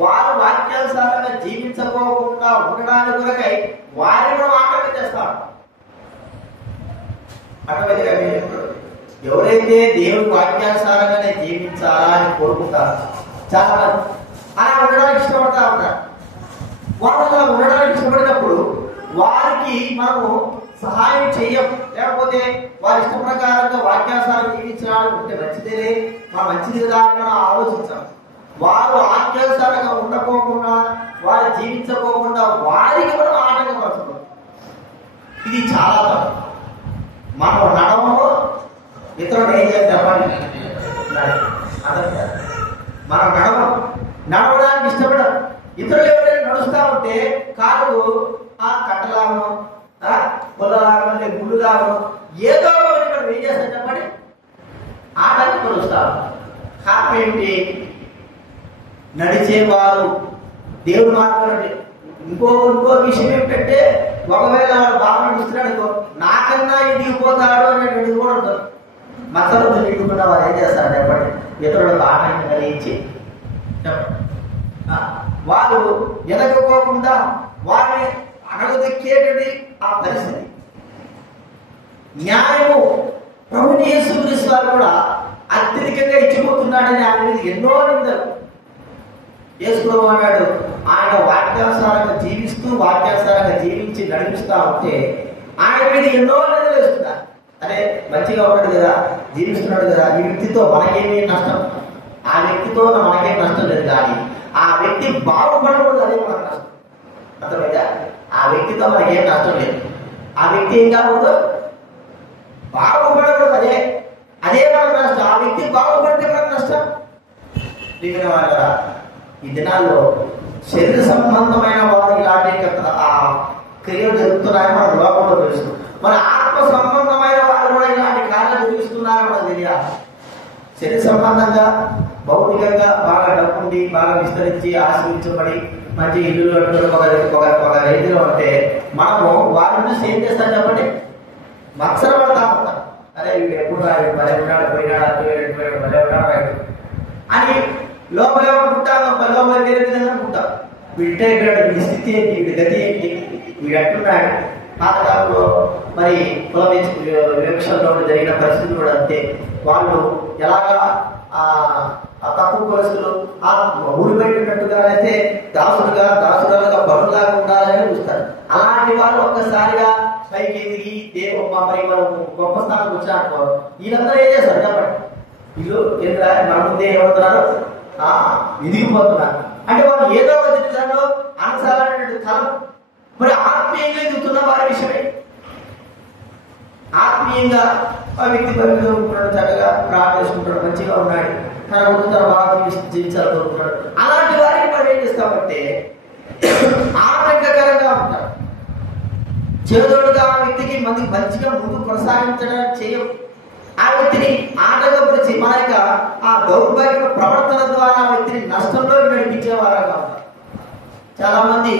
వారు వాక్యానుసారంగా జీవించకోకుండా ఉండడానికి కొరకై వారిని మనం ఆటంకం చేస్తాం. అటువైతే ఎవరైతే దేవుడి వాక్యానుసారంగానే జీవించాలా అని కోరుకుంటారు చాలా మంది అలా ఉండడానికి ఇష్టపడతా ఉంటారు. వాళ్ళు అలా ఉండడానికి ఇష్టపడినప్పుడు వారికి మనము సహాయం చెయ్యం, లేకపోతే వారి ఇష్ట ప్రకారంగా వాక్యానుసారం జీవించడానికి ఉంటే మంచిదేలే, మనం మంచిది కదా అని మనం ఆలోచించాం. వారు వాక్యానుసారంగా ఉండకోకుండా వారు జీవించకోకుండా వారికి మనం ఆటంకపరచడం, ఇది చాలా తప్పు. మనం నడవము, ఇతరుడు ఏం చేయాలి చెప్పండి, మనం నడవడానికి ఇష్టపడం. ఇతరులు ఎవరైనా నడుస్తా ఉంటే కాదు కట్టలాగో పొలలాగో లేదు గుళ్ళులాగో ఏదో ఒకటి మనం ఏం చేస్తాం చెప్పండి, ఆటంకి కొలుస్తాం. కారణం ఏమిటి? నడిచేవారు దేవుడు మాట్లాడండి. ఇంకో విషయం ఏమిటంటే ఒకవేళ వాడు బాగా నడుస్తున్నాడు నాకన్నా ఎదిగిపోతాడు అని కూడా ఉంటుంది. మతలు ఎదుగుకున్న వారు ఏం చేస్తారు చెప్పండి, ఇతరులకు ఆటంకం కలిగించి వారు ఎదగకోకుండా వారిని అడగదక్కేటది ఆ పరిస్థితి. న్యాయము ప్రభుని యేసుక్రీస్తు వారు కూడా అత్యధికంగా ఇచ్చిపోతున్నాడని ఆయన మీద ఎన్నో నిందలు. యేసుప్రభు అన్నాడు, ఆయన వాక్యానుసారంగా జీవిస్తూ వాక్యానుసారంగా జీవించి నడిపిస్తా ఉంటే ఆయన మీద ఎన్నో నిందలు వేస్తున్నారు. అరే మంచిగా ఉన్నాడు కదా, జీవిస్తున్నాడు కదా, ఈ వ్యక్తితో మనకేమీ నష్టం, ఆ వ్యక్తితో మనకేం నష్టం లేదు, కానీ ఆ వ్యక్తి బాగుపడకూడదు, అదే మనకు నష్టం. అర్థమైందా? ఆ వ్యక్తితో మనకేం నష్టం లేదు, ఆ వ్యక్తి ఏం కాకూడదు, బాగుపడకూడదు, అదే మనకు నష్టం. ఆ వ్యక్తి బాగుపడితే మనకు నష్టం. దీని వల్ల ఈ దినాల్లో శరీర సంబంధమైన వారు ఇలాంటి క్రియలు జరుగుతున్నాయని మన లోకంలో తెలుసు. మన ఆత్మ సంబంధమైన వారు కూడా ఇలాంటి కార్యాలు చూపిస్తున్నారని మనకు తెలియాలి. శరీర సంబంధంగా భౌతికంగా బాగా డబ్బుండి బాగా విస్తరించి ఆశ్రయించబడి మంచి ఇల్లు ఒక రైతులో ఉంటే మనము వారి నుంచి ఏం చేస్తాం చెప్పండి, మత్సర పడతా ఉంటాం. అరే వీడు ఎప్పుడు రాడు, భలే ఉన్నాడు, పోయినాడు, అత్తుపోయాడు, భలే ఉన్నాడు అని లోపల అనుకుంటాం, లోపల వేరే విధంగా అనుకుంటాం. వీడి వీడి స్థితి ఏంటి, వీడి గతి ఏంటి, వీడు అంటున్నాడు. పాతకాలంలో మరి వివక్షలో జరిగిన పరిస్థితులు కూడా అంతే. వాళ్ళు ఎలాగా తక్కువ పరిస్థితులు ఊరి బయట ఉన్నట్టుగా అయితే దాసులుగా బరువులాగా ఉండాలని చూస్తారు. అలాంటి వాళ్ళు ఒక్కసారిగా పైకి ఎదిగి మరి మనం గొప్ప స్థానానికి వచ్చారనుకో, వీళ్ళందరూ ఏం చేస్తారు చెప్పండి, వీళ్ళు ఏంద్రా మన ముందే ఏమవుతున్నారు, ఎదిగిపోతున్నారు. అంటే వాళ్ళు ఏదో ఒక విధంలో అనుసారమైనటువంటి తలం. మరి ఆత్మీయంగా ఎదుగుతున్న వారి విషయమే. ఆత్మీయంగా ఆ వ్యక్తి పరిమితి ఉంటున్నాడు, చక్కగా ప్రార్థన చేసుకుంటాడు, మంచిగా ఉన్నాడు, తన ముందు తన బాగా జీవించాలనుకుంటున్నాడు. అలాంటి వారికి మనం ఏం చేస్తామంటే ఆటంకకరంగా ఉంటారు. చేదోడుగా ఆ వ్యక్తికి మంచిగా ముందు కొనసాగించడానికి చేయం. ఆ వ్యక్తిని ఆటంకపరిచి మన యొక్క ఆ దౌర్భాగ్య ప్రవర్తన ద్వారా ఆ వ్యక్తిని నష్టంలోకి నడిపించేవారుగా ఉంటారు. చాలా మంది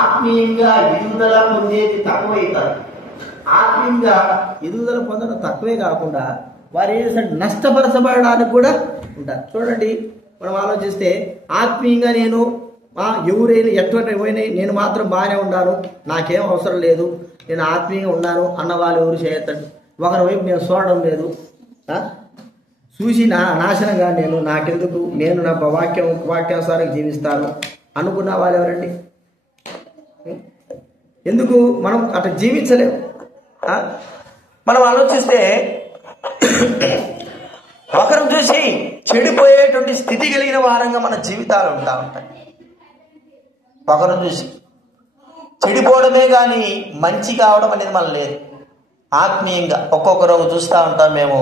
ఆత్మీయంగా ఎదుగుదల పొందేది తక్కువైతారు. ఆత్మీయంగా ఎదుగుదల పొందడం తక్కువే కాకుండా వారు ఏం చేస్తారు, నష్టపరచబడడానికి కూడా ఉంటారు. చూడండి, మనం ఆలోచిస్తే ఆత్మీయంగా నేను ఎవరైనా ఎటువంటి పోయినా నేను మాత్రం బాగానే ఉన్నాను, నాకేం అవసరం లేదు, నేను ఆత్మీయంగా ఉన్నాను అన్న వాళ్ళు ఎవరు చేయొద్దండి. ఒకరి వైపు నేను చూడడం లేదు, చూసి నాశనంగా నాకెందుకు, నేను నా వాక్యానుసారంగా జీవిస్తాను అనుకున్న వాళ్ళు ఎవరండి? ఎందుకు మనం అట్లా జీవించలేము? మనం ఆలోచిస్తే ఒకరు చూసి చెడిపోయేటువంటి స్థితి కలిగిన వారంగా మన జీవితాలు ఉంటాయి. ఒకరు చూసి చెడిపోవడమే కానీ మంచి కావడం అనేది మనం లేదు. ఆత్మీయంగా ఒక్కొక్కరు చూస్తూ ఉంటాం మేము,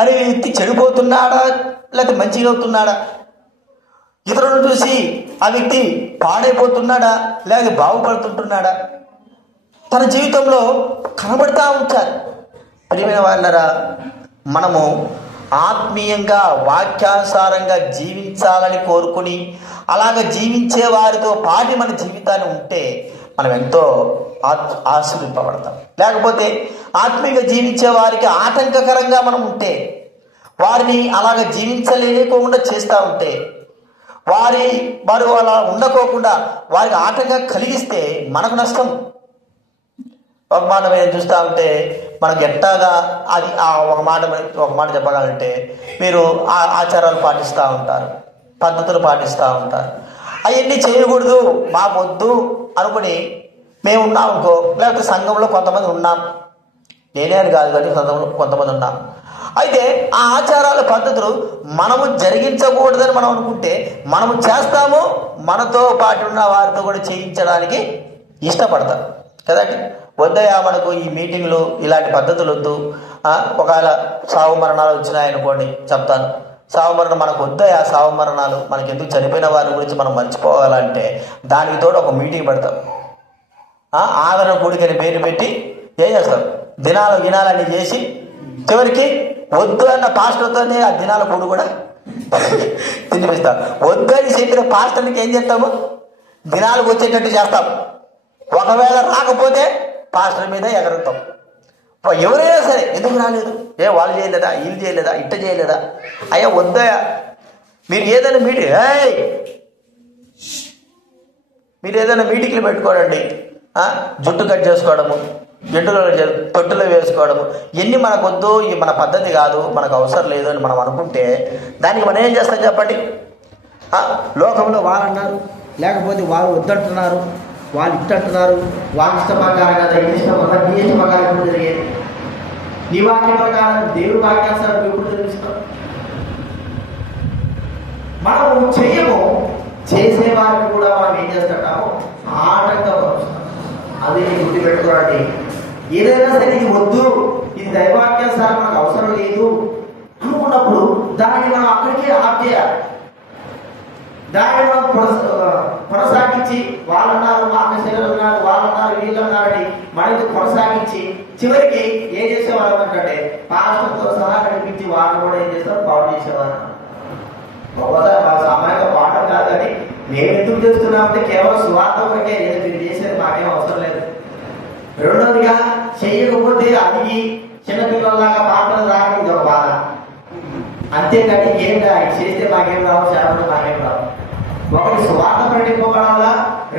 అరే వ్యక్తి చెడిపోతున్నాడా లేకపోతే మంచిగా అవుతున్నాడా, ఇతరులను చూసి ఆ వ్యక్తి పాడైపోతున్నాడా లేకపోతే బాగుపడుతుంటున్నాడా, తన జీవితంలో కనబడతా ఉంటారు. ప్రియమైన వాళ్ళరా, మనము ఆత్మీయంగా వాక్యానుసారంగా జీవించాలని కోరుకుని అలాగ జీవించే వారితో పాటి మన జీవితాన్ని ఉంటే మనం ఎంతో ఆశీర్వదింపబడతాం. లేకపోతే ఆత్మీయంగా జీవించే వారికి ఆటంకకరంగా మనం ఉంటే, వారిని అలాగ జీవించలేకుండా చేస్తూ ఉంటే, వారు అలా ఉండకోకుండా వారికి ఆటంకం కలిగిస్తే మనకు నష్టం. ఒక మాట మేము చూస్తూ ఉంటే మనకు ఎట్టాగా అది ఒక మాట చెప్పగలంటే, మీరు ఆచారాలు పాటిస్తూ ఉంటారు, పద్ధతులు పాటిస్తూ ఉంటారు, అవన్నీ చేయకూడదు మాకు వద్దు అనుకుని మేము ఉన్నాం అనుకో, లేకపోతే సంఘంలో కొంతమంది ఉన్నాం, నేనే అని కాదు కానీ సంఘంలో కొంతమంది ఉన్నాం. అయితే ఆ ఆచారాల పద్ధతులు మనము జరిగించకూడదని మనం అనుకుంటే మనము చేస్తాము, మనతో పాటు ఉన్న వారితో కూడా చేయించడానికి ఇష్టపడతాం కదండి. వద్దయా మనకు ఈ మీటింగ్లు ఇలాంటి పద్ధతులు వద్దు, ఒకవేళ సావు మరణాలు వచ్చినాయనుకోండి చెప్తాను, సావు మరణం మనకు వద్దయా, సావు మరణాలు మనకి ఎందుకు, చనిపోయిన వారి గురించి మనం మర్చిపోవాలంటే దానికి తోడు ఒక మీటింగ్ పెడతాం, ఆదరణ కూడికని పేరు పెట్టి ఏం చేస్తాం, దినాలన్నీ చేసి చివరికి వద్దు అన్న పాస్టర్తోనే ఆ దినాల కూడు కూడా తినిపిస్తాం. వద్దు అని చెప్పిన పాస్టర్కి ఏం చేస్తాము, దినాలకు వచ్చేటట్టు చేస్తాం. ఒకవేళ రాకపోతే పాస్టర్ మీద ఎగరుతాం. ఎవరైనా సరే ఎందుకు రాలేదు, వాళ్ళు చేయలేదా, వీళ్ళు చేయలేదా, ఇట్ట చేయలేదా, అయ్యా వద్దయా, మీరు ఏదైనా మీటింగ్లు పెట్టుకోడండి, జుట్టు కట్ చేసుకోవడము, తొట్టులో వేసుకోవడము, ఇవన్నీ మనకు వద్దు, మన పద్ధతి కాదు, మనకు అవసరం లేదు అని మనం అనుకుంటే దానికి మనం ఏం చేస్తాం చెప్పండి. లోకంలో వాళ్ళు అన్నారు, లేకపోతే వాళ్ళు వద్దంటున్నారు, వాళ్ళు ఇట్టంటున్నారు, వాళ్ళ ఇష్ట ప్రకారం కదా, ఈ ఇష్ట ప్రకారం నీ ఇష్ట ప్రకారం ఎప్పుడు జరిగేది, నీ వాక్య ప్రకారం దేవుడి వాక్యానుసారం ఎప్పుడు తెలుస్తాం. మనము చెయ్యము, చేసేవారికి కూడా మనం ఏం చేస్తాము, ఆటంకపరుస్తాం. అది గుర్తు పెట్టుకోండి. ఏదైనా సరే ఇది వద్దు, ఇది దైవాక్యానుసారం మనకు అవసరం లేదు అనుకున్నప్పుడు దాన్ని మనం అక్కడికే ఆప్ చేయాలి. దాన్ని మనం కొనసాగించి వాళ్ళన్నారు, మా అక్కశైలు ఉన్నారు, వాళ్ళన్నారు, వీళ్ళన్నారని మనకి కొనసాగించి చివరికి ఏం చేసేవాళ్ళం అంటే పాస్టర్తో సహా నడిపించి వాళ్ళు కూడా ఏం చేస్తారు, పాడు చేసేవారు. ఒకసారి వాళ్ళ సామాన్యంగా పాఠం కాదు, కానీ మేము ఎందుకు చేస్తున్నామంటే కేవలం స్వార్థ వరకే, ఏదో మీరు చేసేది మాకేం అవసరం లేదు. రెండోదిగా చెయ్యకపోతే అడిగి చిన్నపిల్లలాగా పాటలు రాని ఒక బాధ, అంతేకాని ఏంటా చేస్తే మాకేం రావు, చేపలు మాకేం రావు. ఒకటి స్వార్థ ప్రకటింపబడాలా,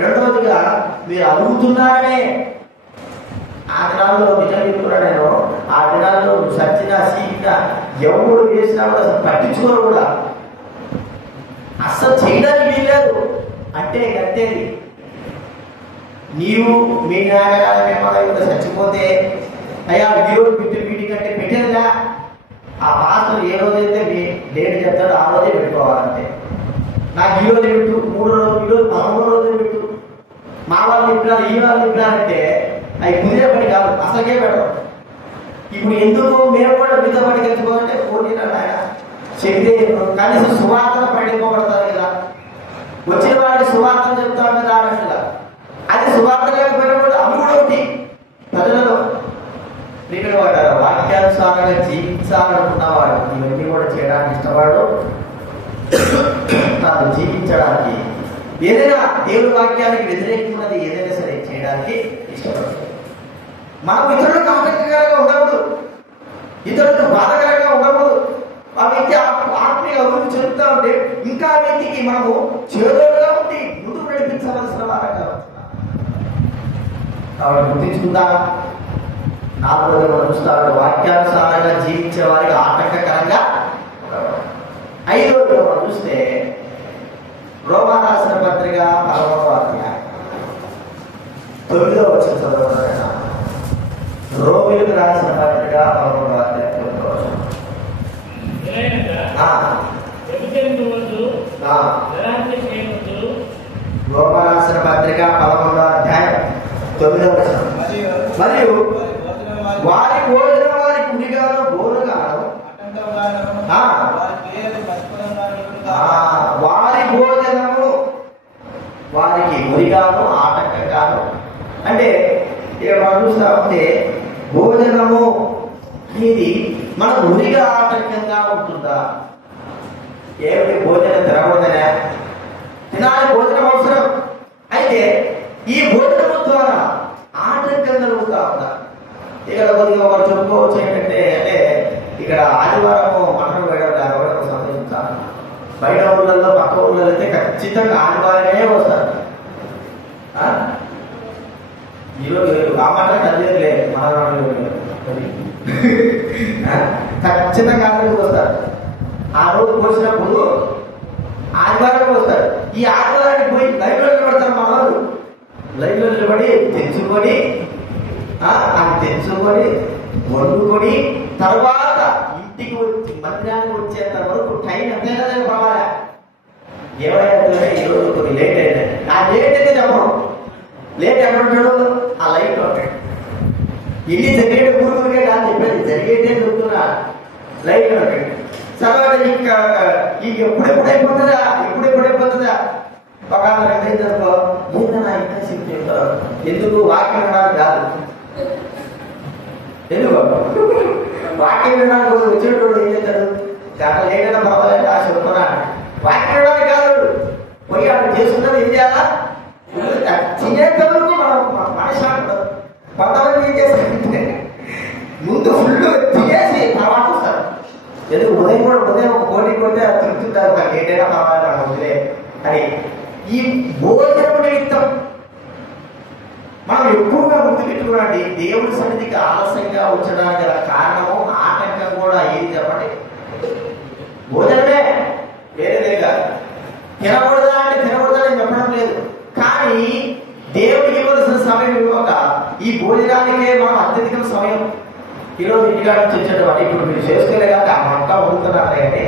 రెండవదిగా మీరు అడుగుతున్నారనే. ఆ దినాల్లో నిజం చెప్తున్నా నేను, ఆ దినాల్లో సచ్చినా సీకినా ఎవరు వేసినా కూడా అసలు పట్టించుకోరు కూడా, అస్సలు చేయడానికి వీల్లేదు. అంటే గట్టేది నీవు మీ నాయన చచ్చిపోతే అయ్యా ఈరోజు మీటింగ్ అంటే పెట్టేదిగా, ఆ పాస్టర్ ఏ రోజైతే మీ డేట్ చెప్తాడో ఆ రోజే పెట్టుకోవాలంటే, నాకు ఈ రోజు పెట్టు, 3 రోజులు, ఈరోజు 13 రోజులు పెట్టు, మా వాళ్ళు చెప్పినారు, ఈ వాళ్ళు చెప్పినారంటే అవి కుదిరే పని కాదు, అసలుకే పెట్టడం. ఇప్పుడు ఎందుకు మేము కూడా మీతో పడి కలిసిపోవాలంటే ఫోన్ ఆయన చెప్తే కనీసం సువార్తను పండింపబడతారు కదా, వచ్చిన వాడికి సువార్తను చెప్తాం కదా అన్నట్టుగా. అది సువార్త లేకపోయినా కూడా అవి కూడా ఒకటి ప్రజలలో వాక్యానుసారంగా జీవించి జీవించాలనుకున్నవాడు ఇవన్నీ కూడా చేయడానికి ఇష్టపడు, తాను జీవించడానికి ఏదైనా దేవుడి వాక్యానికి వ్యతిరేకమైనది ఏదైనా సరే చేయడానికి ఇష్టపడతాడు. మనం ఇతరులకు ఆటంకకరంగా ఉండకూడదు, ఇతరులకు బాధకరంగా ఉండకూడదు. ఆ వ్యక్తి ఆత్మీయ అభివృద్ధి చెందుతూ ఉంటే ఇంకా ఆ వ్యక్తికి మనము చేదోడుగా ఉండి ముందుకు నడిపించవలసిన వారంగా ఉంటున్నాం. కాబట్టి గుర్తించుకుందా, 4వ మనం చూస్తాడు వాక్యానుసారంగా జీవించే వారికి ఆటంకకరంగా. 5వ మనం చూస్తే రోమా రాసిన పత్రిక 11వ అధ్యాయం 9వ వచనం చదవడం. రోమిలకు రాసిన పత్రిక 11వ అధ్యాయం 9వ వచనం. రోమా రాసిన పత్రిక 11వ అధ్యాయం 9వ వచనం. మరియు వారి భోజనం వారి కుడిగాను బోరుగాను, వారి భోజనము వారికి మురిగాను ఆటంకంగాను. అంటే ఇక్కడ మనం చూస్తా ఉంటే భోజనము ఇది మన మురిగా ఆటంకంగా ఉంటుందా? ఏమిటి భోజనం తినకూడదనే? తినాలి, భోజనం అవసరం. అయితే ఈ భోజనము ద్వారా ఆటంకం కలుగుతా ఉందా? ఇక్కడ కొద్దిగా ఒకరు చెప్పుకోవచ్చు ఏంటంటే, అంటే ఇక్కడ ఆదివారము మటన్ వేయడం కూడా సంతోషించాలి. బయట ఊళ్ళల్లో పక్క ఊళ్ళలో అయితే ఖచ్చితంగా ఆదివారమే వస్తారు. ఈరోజు ఆ మాట కలిగలే ఖచ్చితంగా ఆదివారం వస్తారు. ఆ రోజు పోసినప్పుడు ఆదివారం వస్తారు. ఈ ఆదివారానికి పోయి లైవ్లో నిలబడతారు. మా వాళ్ళు లైవ్లో నిలబడి తెచ్చుకొని వండుకొని తర్వాత ఇంటికి వచ్చి మధ్యాహ్నం వచ్చేంత వరకు టైం ఎంతైనా పర్వాలే. ఏమైనా ఈరోజు కొన్ని లేట్ అయితే ఆ లేట్ అయితే చెప్పడం, లేట్ ఎక్కడ ఉంటాడు? ఆ లైట్ ఉంటాడు. ఇల్లు జరిగేట ఊరుకే కాదు చెప్పేది, జరిగేటే చెప్తున్నా లైట్ ఉంటాడు. తర్వాత ఇంక ఎప్పుడెప్పుడైపోతుందా ఒక రెండైందనుకో ఏంటన్నా ఇంకా షిఫ్ట్ చేస్తారు. ఎందుకు? వాక్యం వినడానికి కాదు. ఎందుకు వాక్యం వినడానికి వచ్చేటోడు ఏం చేస్తాడు? గంట లేదన్నా పర్వాలేదు ఆశ చెప్తున్నాడు. వాక్యం వినడానికి కాదు, పోయి అక్కడ చేసుకున్నది ఏం చేయాలా? తినేంత వరకు మనం మనశ్శాంతి. కొంతమంది ఏం చేస్తారంటే ముందు ఫుల్ తినేసి తర్వాత వస్తారు. ఎందుకు? ఉదయం ఒక కోటి కొడితే తృప్తుంటారు, మనకి ఏదైనా పర్వాలేదు వదిలే అని. ఈ భోజనం నిమిత్తం మనం ఎక్కువగా గుర్తుపెట్టుకోండి, దేవుడి సన్నిధికి ఆలస్యంగా ఉంచడానికి గల కారణము ఆటంకం కూడా ఏది చెప్పండి? భోజనమే, వేరేదే కాదు. తినకూడదా అంటే తినకూడదని చెప్పడం లేదు, కానీ దేవుడికి ఇవ్వాల్సిన సమయం ఇవ్వక ఈ భోజనానికే మనం అత్యధిక సమయం ఈరోజు ఇంటికాడ నుంచి వచ్చేటప్పుడు ఇప్పుడు మీరు చేసుకోలే కాబట్టి ఆ వంట వండుతున్నారు. అంటే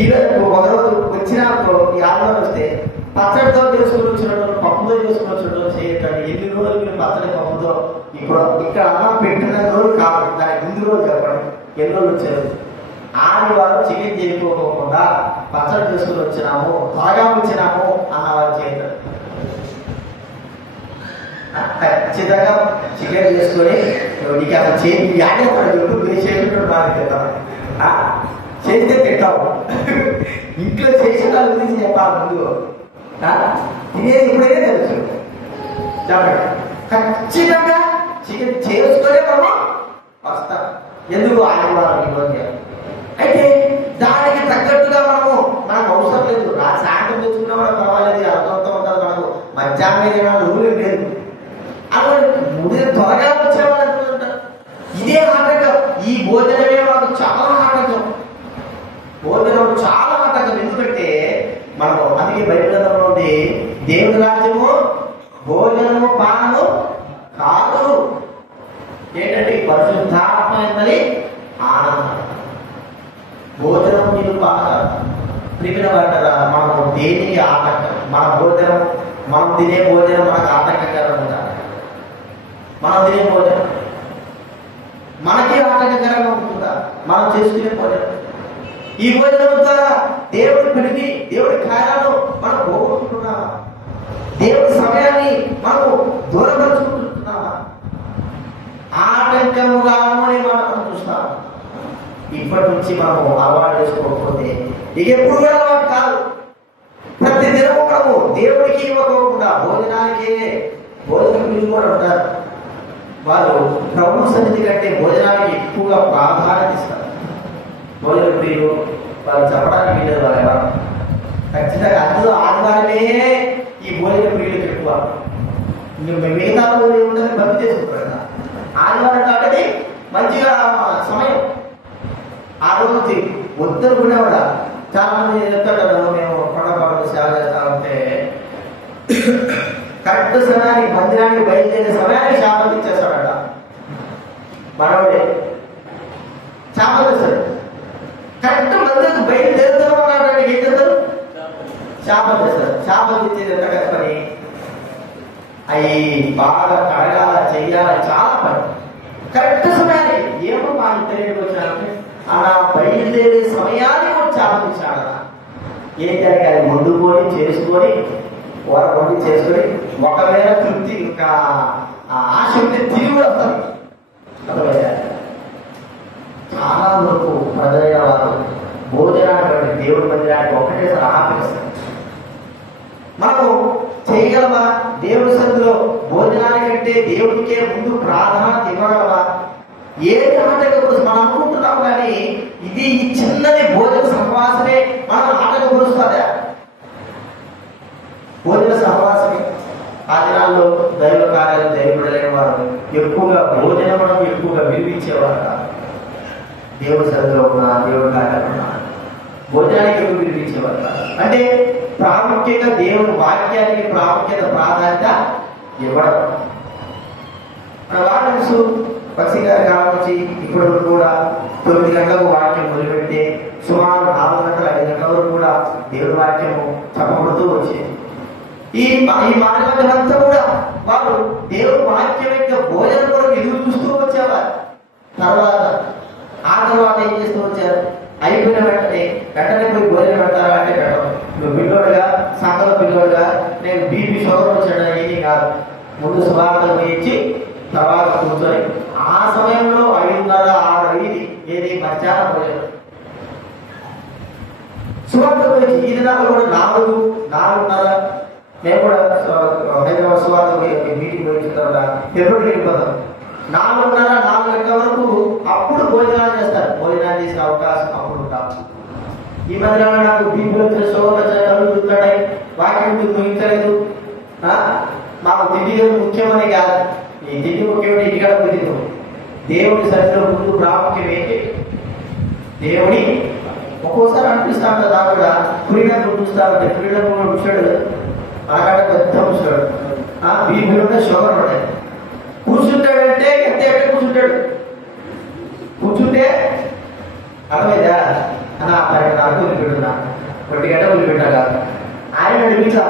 ఈరోజు ఒక రోజు వచ్చినప్పుడు ఈ ఆదివారం వస్తే పచ్చడితో చేసుకుని వచ్చినట్టు, పప్పుతో చేసుకుని వచ్చినట్టు చేయటండి. ఎన్ని రోజులు మీరు పచ్చడి పప్పుతో ఇప్పుడు ఇక్కడ అన్నం పెట్టిన రోజు కాదు, దానికి ముందు రోజు చెప్పండి ఎన్ని రోజులు వచ్చారు. ఆదివారం చికెన్ చేయకపోకుండా పచ్చడి చేసుకుని వచ్చినాము, త్వరగా వచ్చినాము అన్నవారు చేయటం. ఖచ్చితంగా చికెన్ చేసుకొని నీకు అసలు చేస్తే తింటావు. ఇంట్లో చేసిన వాళ్ళ గురించి చెప్పాలి ముందు. తినేది ఇప్పుడైతే తెలుసు చెప్పండి. ఖచ్చితంగా చికెన్ చేసుకునే మనం వస్తాం. ఎందుకు? ఆదివారం ఈరోజు. అయితే దానికి తగ్గట్టుగా మనకు అవసరం లేదు. సాయంత్రం తెచ్చుకున్నా కూడా పర్వాలేదు, అర్థంతో ఉంటుంది. మనకు మధ్యాహ్నం తినాలి రూల్ లేదు. అలా ఉదయం త్వరగా వచ్చేవాళ్ళు అంటారు. ఇదే ఆటంకం. ఈ భోజనమే మాకు చాలా ఆటంకం. భోజనం చాలా ఆటంకం. ఎందుకంటే మనము అందుకే బైబిల్లో ఉండి దేవుని రాజ్యము భోజనము పానము కాదు. ఏంటంటే పరిశుద్ధాత్మ ఎందని ఆనందం. భోజనం మీరు బాగా ప్రిమిన పడ్డారా? మనము దేనికి ఆటంకం? మన భోజనం, మనం తినే భోజనం మనకు ఆటంకకరంగా ఉండాలి. మనం తినే భోజనం మనకి ఆటంకకరంగా ఉంటుందా? మనం చేసుకునే భోజనం, ఈ భోజనం ద్వారా దేవుడి పెరిగి దేవుడి కార్యాలు మనం పోగొట్టుకుంటున్నామా? దేవుడి సమయాన్ని మనం దూరపరుచుకుంటున్నామా? ఆటంకముగాను అని మనం చూస్తాం. ఇప్పటి నుంచి మనము అలవాటు చేసుకోకపోతే ఇక ఎప్పుడు కూడా అలవాటు కాదు. ప్రతి దినము మనము దేవుడికి ఇవ్వకోకుండా భోజనానికి ప్రియులు కూడా ఉంటారు. వాళ్ళు ప్రభు సన్నిధి కంటే భోజనానికి ఎక్కువగా ప్రాధాన్యత ఇస్తారు. భోజన ప్రియులు వాళ్ళు చెప్పడానికి వీలేదు. వాళ్ళ ఖచ్చితంగా అందులో ఆదివారమే ఈ భోజన ప్రియులకు ఎక్కువ. మిగతా రోజు ఏముంటుంది భక్తి చేసుకుంటారు కదా. ఆదివారం కాబట్టి మంచిగా సమయం ఆ రోజు వద్దరు కూడా కూడా చాలా మంది చెప్తాడు, మేము కొండపాటు సేవ చేస్తా ఉంటే కరెక్ట్ సమయానికి మందిరానికి బయలుదేరే సమయానికి శాపం ఇచ్చేస్తాడట. మనోడే శాపం ఇస్తాడు. కరెక్ట్ మందిరికి బయలుదేరుతాడు. ఏం చేస్తారు? శాపం చేస్తారు. శాపం ఇచ్చేది ఎంత కష్టపడి అవి బాగా కడగాల చెయ్యాల చాలా పని. కరెక్ట్ సమయానికి ఏమో మాకు తెలియదు వచ్చినారంటే అలా బయలుదేరే సమయాన్ని కూడా శాపం ఇచ్చాడు. ఏం జరిగాలి? వండుకొని చేసుకొని వండి చేసుకొని ఒకవేళ తృప్తి ఇంకా ఆశ ఉంటే తిరిగి వస్తారు. చాలా వరకు ప్రజలైన వారు భోజనాన్ని దేవుడి మందిరానికి ఒకటేసారి ఆపేస్తారు. మనము చేయగలమా? దేవుడి సన్నిధిలో భోజనానికంటే దేవుడికే ముందు ప్రాధాన్యత ఇవ్వగలమా? ఏది ఆటకపరుస్తుంది మనం అనుకుంటున్నాం, కానీ ఇది ఈ చిన్నది భోజన సహవాసమే మనం ఆటకపరుస్తుందా? భోజన సహవాసమే. ఆ దినాల్లో దైవ కార్యాలు దైవబడలేని వారు ఎక్కువగా భోజనం ఎక్కువగా విలువించేవారు కాదు. దేవుడి సన్నిధిలో ఉన్న దేవుడి కార్యాలు ఉన్న భోజనానికి ఎక్కువ విలువించేవారు కాదు. అంటే ప్రాముఖ్యంగా దేవుని వాక్యానికి ప్రాధాన్యత ఇవ్వడం. మన వాడు పక్షి గారి కాలం నుంచి ఇప్పటి వరకు కూడా 9 గంటలకు వాక్యం మొదలుపెట్టి సుమారు 4 గంటల 5 గంటల వరకు కూడా దేవుడి వాక్యము చెప్పబడుతూ వచ్చేది. ఈ మానవులంతా కూడా వారు దేవుడి వాక్యం యొక్క భోజనం కొరకు ఎదురు చూస్తూ వచ్చేవారు. ఆ తర్వాత ఏం చేస్తూ వచ్చారు? అయిపోయిన వెంటనే పోయి భోజనం పెడతారా అంటే పెట్టడం. నువ్వు పిల్లోడుగా సంఘంలో పిల్లోడుగా నేను బీపీ షుగర్ వచ్చాడు ఏది కాదు. ముందు సువార్తలు వేయించి తర్వాత కూర్చొని ఆ సమయంలో 5:30, 6 ఏది మధ్యాహ్నం భోజనం. సువార్త గురించి ఈ దినాలు కూడా 4, 4:30 మేము కూడా హైదరాబాద్ సువార్త మీటింగ్ పోయించిన తర్వాత ఎప్పుడు వెళ్ళిపోతాం. 4:30, 4 గంటల వరకు అప్పుడు భోజనాలు చేస్తారు. భోజనాలు చేసే అవకాశం అప్పుడు ఉంటాం. ఈ మధ్య నాకు బీపీలో కళ్ళు చూస్తాయి, వాక్యం ముగించలేదు. మాకు తిండి ముఖ్యమని కాదు, ఈ తిండి ముఖ్యమని ఇంటికాడ కుదిరు. దేవుడి సరిగ్గా ముందు ప్రాముఖ్యం ఏంటి? దేవుడి ఒక్కోసారి అనిపిస్తా ఉంటుంది. దాని కూడా ఫ్రీడమ్ చూస్తా ఉంటే ఫ్రీడమ్ కూడా కూర్చోడు, మనకంటే పెద్ద కూర్చోడు. బీపీలో ఉంటే షుగర్ ఉంటాయి. కూర్చుంటాడంటే ఎంత కూర్చుంటాడు. కూర్చుంటే అర్థమైందా? అన్న 12 గంటలకు వదిలిపెట్టున్నా, 1 గంట వదిలిపెట్టాగా ఆయన నడిపించా.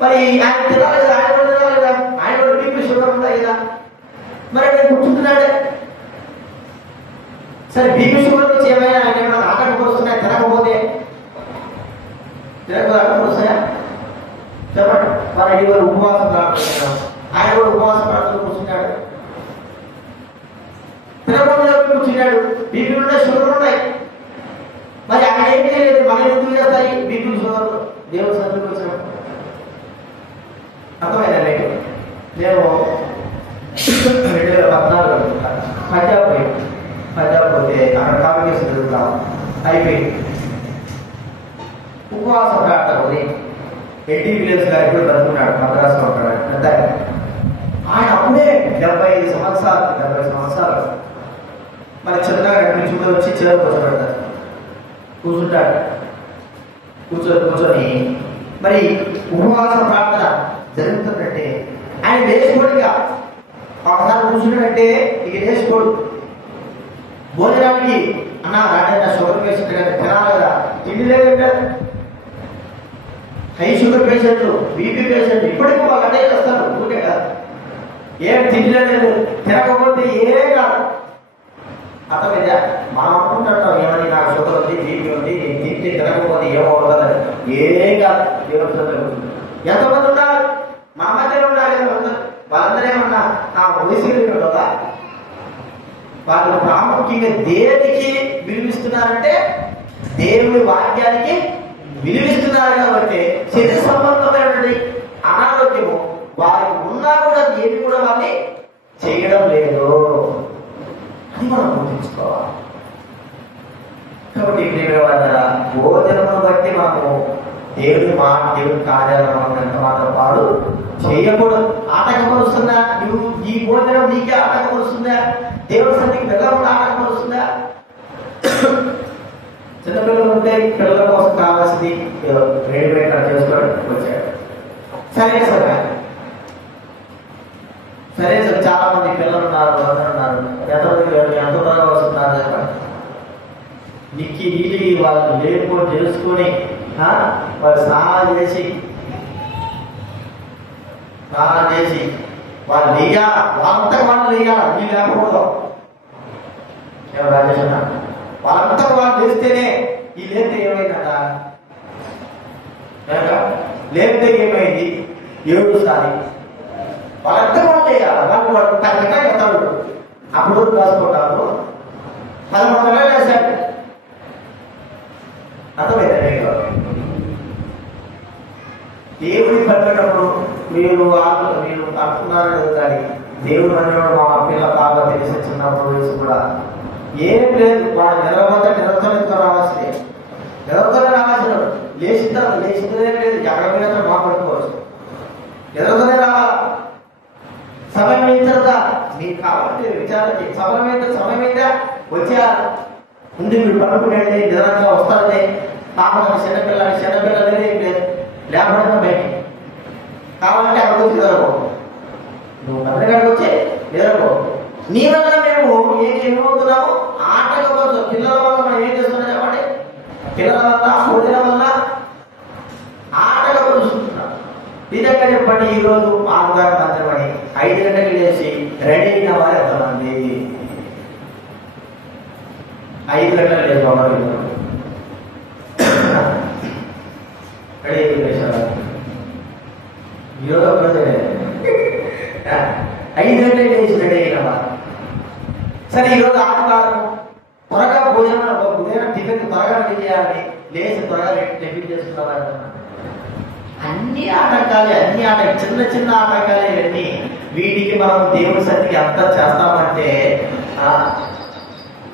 మరి ఆయన తినాలి కదా, ఆయన కూడా తినాలి కదా, ఆయన కూడా బీపీ షుగర్ ఉంటాయి కదా. మరి ఆయన కూర్చుంటున్నాడే. సరే బీపీ షుగర్ నుంచి ఏమైనా ఆయన ఏమైనా ఆటకు వస్తున్నాయి? తినకపోతే ఆటకు వస్తాయా చెప్పండి. మరి ఇవాళ ఉపవాసం రాకపోతున్నాం, ఆయన కూడా ఉపవాసం ప్రార్థన కూర్చున్నాడు. తినకుండా కూర్చున్నాడు. బీపీ ఉన్నాయి, షుగర్ ఉన్నాయి. మరి ఆయన ఏం చేయలేదు. మనం ఎందుకు చేస్తాయి బీపీ షుగర్? దేవుడు సన్నిధికి వచ్చినప్పుడు అర్థమైందా? నేను 2014 పంజాబ్ పోతే అక్కడ కాంపిటీషన్ జరుగుతాం. అయిపోయింది ఉపవాసం ప్రార్థన. ఎన్టీ విలియమ్స్ గారు కూడా బతుకున్నాడు, మద్రాసులో ఉంటాడు. పెద్ద ఆయన అప్పుడే 75 సంవత్సరాలు. మన చిన్నగా నడిపించుకుంటూ వచ్చి చిన్న కూర్చోబెడతారు. కూర్చొని మరి ఉపవాస ప్రార్థన జరుగుతుందంటే ఆయన లేచిపోడుగా ఒకసారి కూర్చున్నాడంటే ఇక లేచిపోడు. భోజనానికి అన్న రాజన్న షుగర్ పేషెంట్ కదా, తినాలి కదా, తిండి లేదంటే హై షుగర్ పేషెంట్లు, బీపీ పేషెంట్లు ఇప్పటికీ వాళ్ళు అదే చేస్తారు. ఊరికే కాదు, ఏం తిండి లేదు, తినకపోతే ఏ కాదు. అర్థమైందా? మనం అనుకుంటాం ఏమని నాకు షుగర్ ఉంది, బీపీ ఉంది, తింటే తినకపోతే ఏమవుతుందని. ఏం కాదు. దేవుడు ఎంతమంది ఉన్నారు? మా మధ్యలో ఉండాలి. వాళ్ళందరూ ఏమన్నా ఆ వయసు కదా. వాళ్ళు ప్రాముఖ్యంగా దేనికి విలువిస్తున్నారంటే దేవుని వాక్యానికి విలువిస్తున్నారు కాబట్టి శరీర సంబంధమైనటువంటి అనారోగ్యము వారికి ఉన్నా కూడా ఏమి కూడా వాళ్ళని చేయడం లేదు అని మనం గుర్తించుకోవాలి. కాబట్టి భోజనమును బట్టి మనము దేవుని మాట దేవుని కార్యాలను ఎంత మాత్రం వాడు చేయకూడదు. ఆటంకపరుస్తుందా? నువ్వు ఈ భోజనం నీకే ఆటంకపరుస్తుందా? దేవుడి సన్నిధికి వెళ్ళకుండా ఆటంకపరుస్తుందా? చిన్నపిల్లలు ఉంటే పిల్లల కోసం కావాల్సింది రెడీమేడ్ చేసుకోవడానికి వచ్చాడు. సరే సార్ చాలా మంది పిల్లలు ఉన్నారు, అందరూ ఉన్నారు. ఎంత త్వరగా వస్తున్నారు చెప్పండి. నిక్కి నీళ్ళు వాళ్ళు లేకపోతే తెలుసుకొని వాళ్ళు స్నానం చేసి వాళ్ళు లేయా వాళ్ళంతా వాళ్ళు లేయాలి. నీళ్ళు లేకపోవడం రాజేష్ అన్న వాళ్ళంతా వాళ్ళు లేస్తేనే ఈ లేస్తే ఏమైందట లేస్తే ఏమైంది 7 సారి వాళ్ళంతా వాళ్ళు లేయాలి. వాళ్ళు తగ్గగా ఎత్తాడు అప్పుడు రాసుకుంటారు 11 గంటలు వేశాడు. అర్థమైందండి. దేవుడిని పలికేటప్పుడు మీరు అంటున్నారు కానీ దేవుడు అనేవాడు మా పిల్ల బాగా తెలిసి చిన్నప్పుడు వయసు కూడా ఏం లేదు. వాడు నిద్రతో రావాల్సిందే, నిద్రతోనే రావాల్సిన లేచిందే లేదు. ఎక్కడ మీద మాట్లాడుకోవచ్చు, నిద్రతోనే రావాలి. సమయం ఏంటా మీకు కావాలంటే విచారణ సమయం ఏంటా వచ్చా ముందు మీరు పడుకునేది నిజంగా వస్తారని పాపం చిన్నపిల్లలు లేదు లేకపోతే బయట కావాలంటే అక్కడికి వచ్చి నిద్రపో. నువ్వు కన్నగాడికి వచ్చి నిద్రపో. నీ వల్ల మేము ఏమవుతున్నాము? ఆటంకపరుచు పిల్లల వల్ల మనం ఏం చేస్తున్నాం చెప్పండి. పిల్లల వల్ల భోజనం వల్ల ఆటంకపరుచుకుంటున్నాం. నిజంగా చెప్పండి, ఈరోజు 6 గంటల పని 5 గంటలకు లేచి రెడీ అయిన వారు ఎంతమంది? 5 గంటలు లేదు బాబు రెడీ చేశారు. ఈరోజు 5 గంటలు లేచి రెడీ అయిన వారు. సరే ఈరోజు ఆటకాలము త్వరగా ఉదయం టిఫిన్ త్వరగా రెడీ చేయాలని లేచి త్వరగా టిఫిన్ చేసుకున్నవారు. అన్ని ఆటంకాలే, చిన్న ఆటంకాలే ఇవన్నీ. వీటికి మనం దేవుడి సన్నిధికి అంతా చేస్తామంటే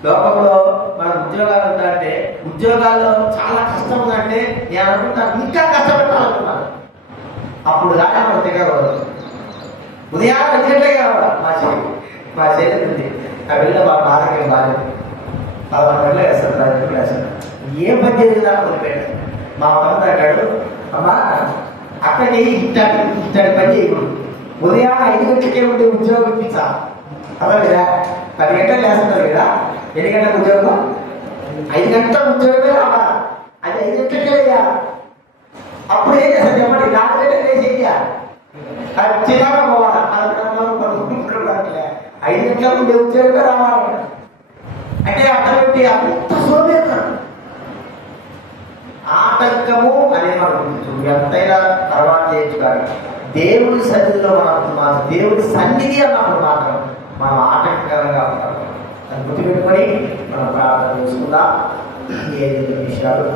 లోకంలో మన ఉద్యోగాలు ఉందంటే ఉద్యోగాల్లో చాలా కష్టం ఉందంటే నేను అనుకుంటాను ఇంకా కష్టపెట్టాలనుకున్నాను. అప్పుడు కానీ మనం తిరగకూడదు. ఉదయాన్ని 5 గంటలే కావాలి. మా చేతి ఉంది ఆ వెళ్ళి మా బాధకి బాధ్యత 11 గంటలు వేస్తాను, 10 గంటలు వేస్తాను. ఏ పని చేసినా కొనిపెట్టాను. మా తమ్ముడు అంటాడు, అమ్మా అక్కడికి ఇట్టడి పని చేయకూడదు. ఉదయాన్ని 5 గంటలకే ఉంటే ఉద్యోగం ఇప్పించా అలా కదా. 10 గంటలు వేస్తున్నారు కదా. ఎన్ని గంటలకు ఉద్యోగం? 5 గంటల ఉద్యోగమే రావా. అది 5 గంటలకే వేయా. అప్పుడు ఏం చేస్తారు చెప్పండి? 4 గంటలు వేసేయ్యా ఖచ్చితంగా పోవాలి. 5 గంటల ముందే ఉద్యోగమే రావాలి అంటే అర్థం ఏంటి? అంత సోమేరు ఆటంకము అనే మనం ఎంతైనా తర్వాత చేయొచ్చు. కానీ దేవుడి సన్నిధిలో దేవుడి సన్నిధి అన్నప్పుడు మాత్రం మనం ఆటంకరంగా ఉంటాం. దాన్ని గుర్తుపెట్టుకొని మనం ప్రార్థన చేసుకుందాం. 7 విషయాలు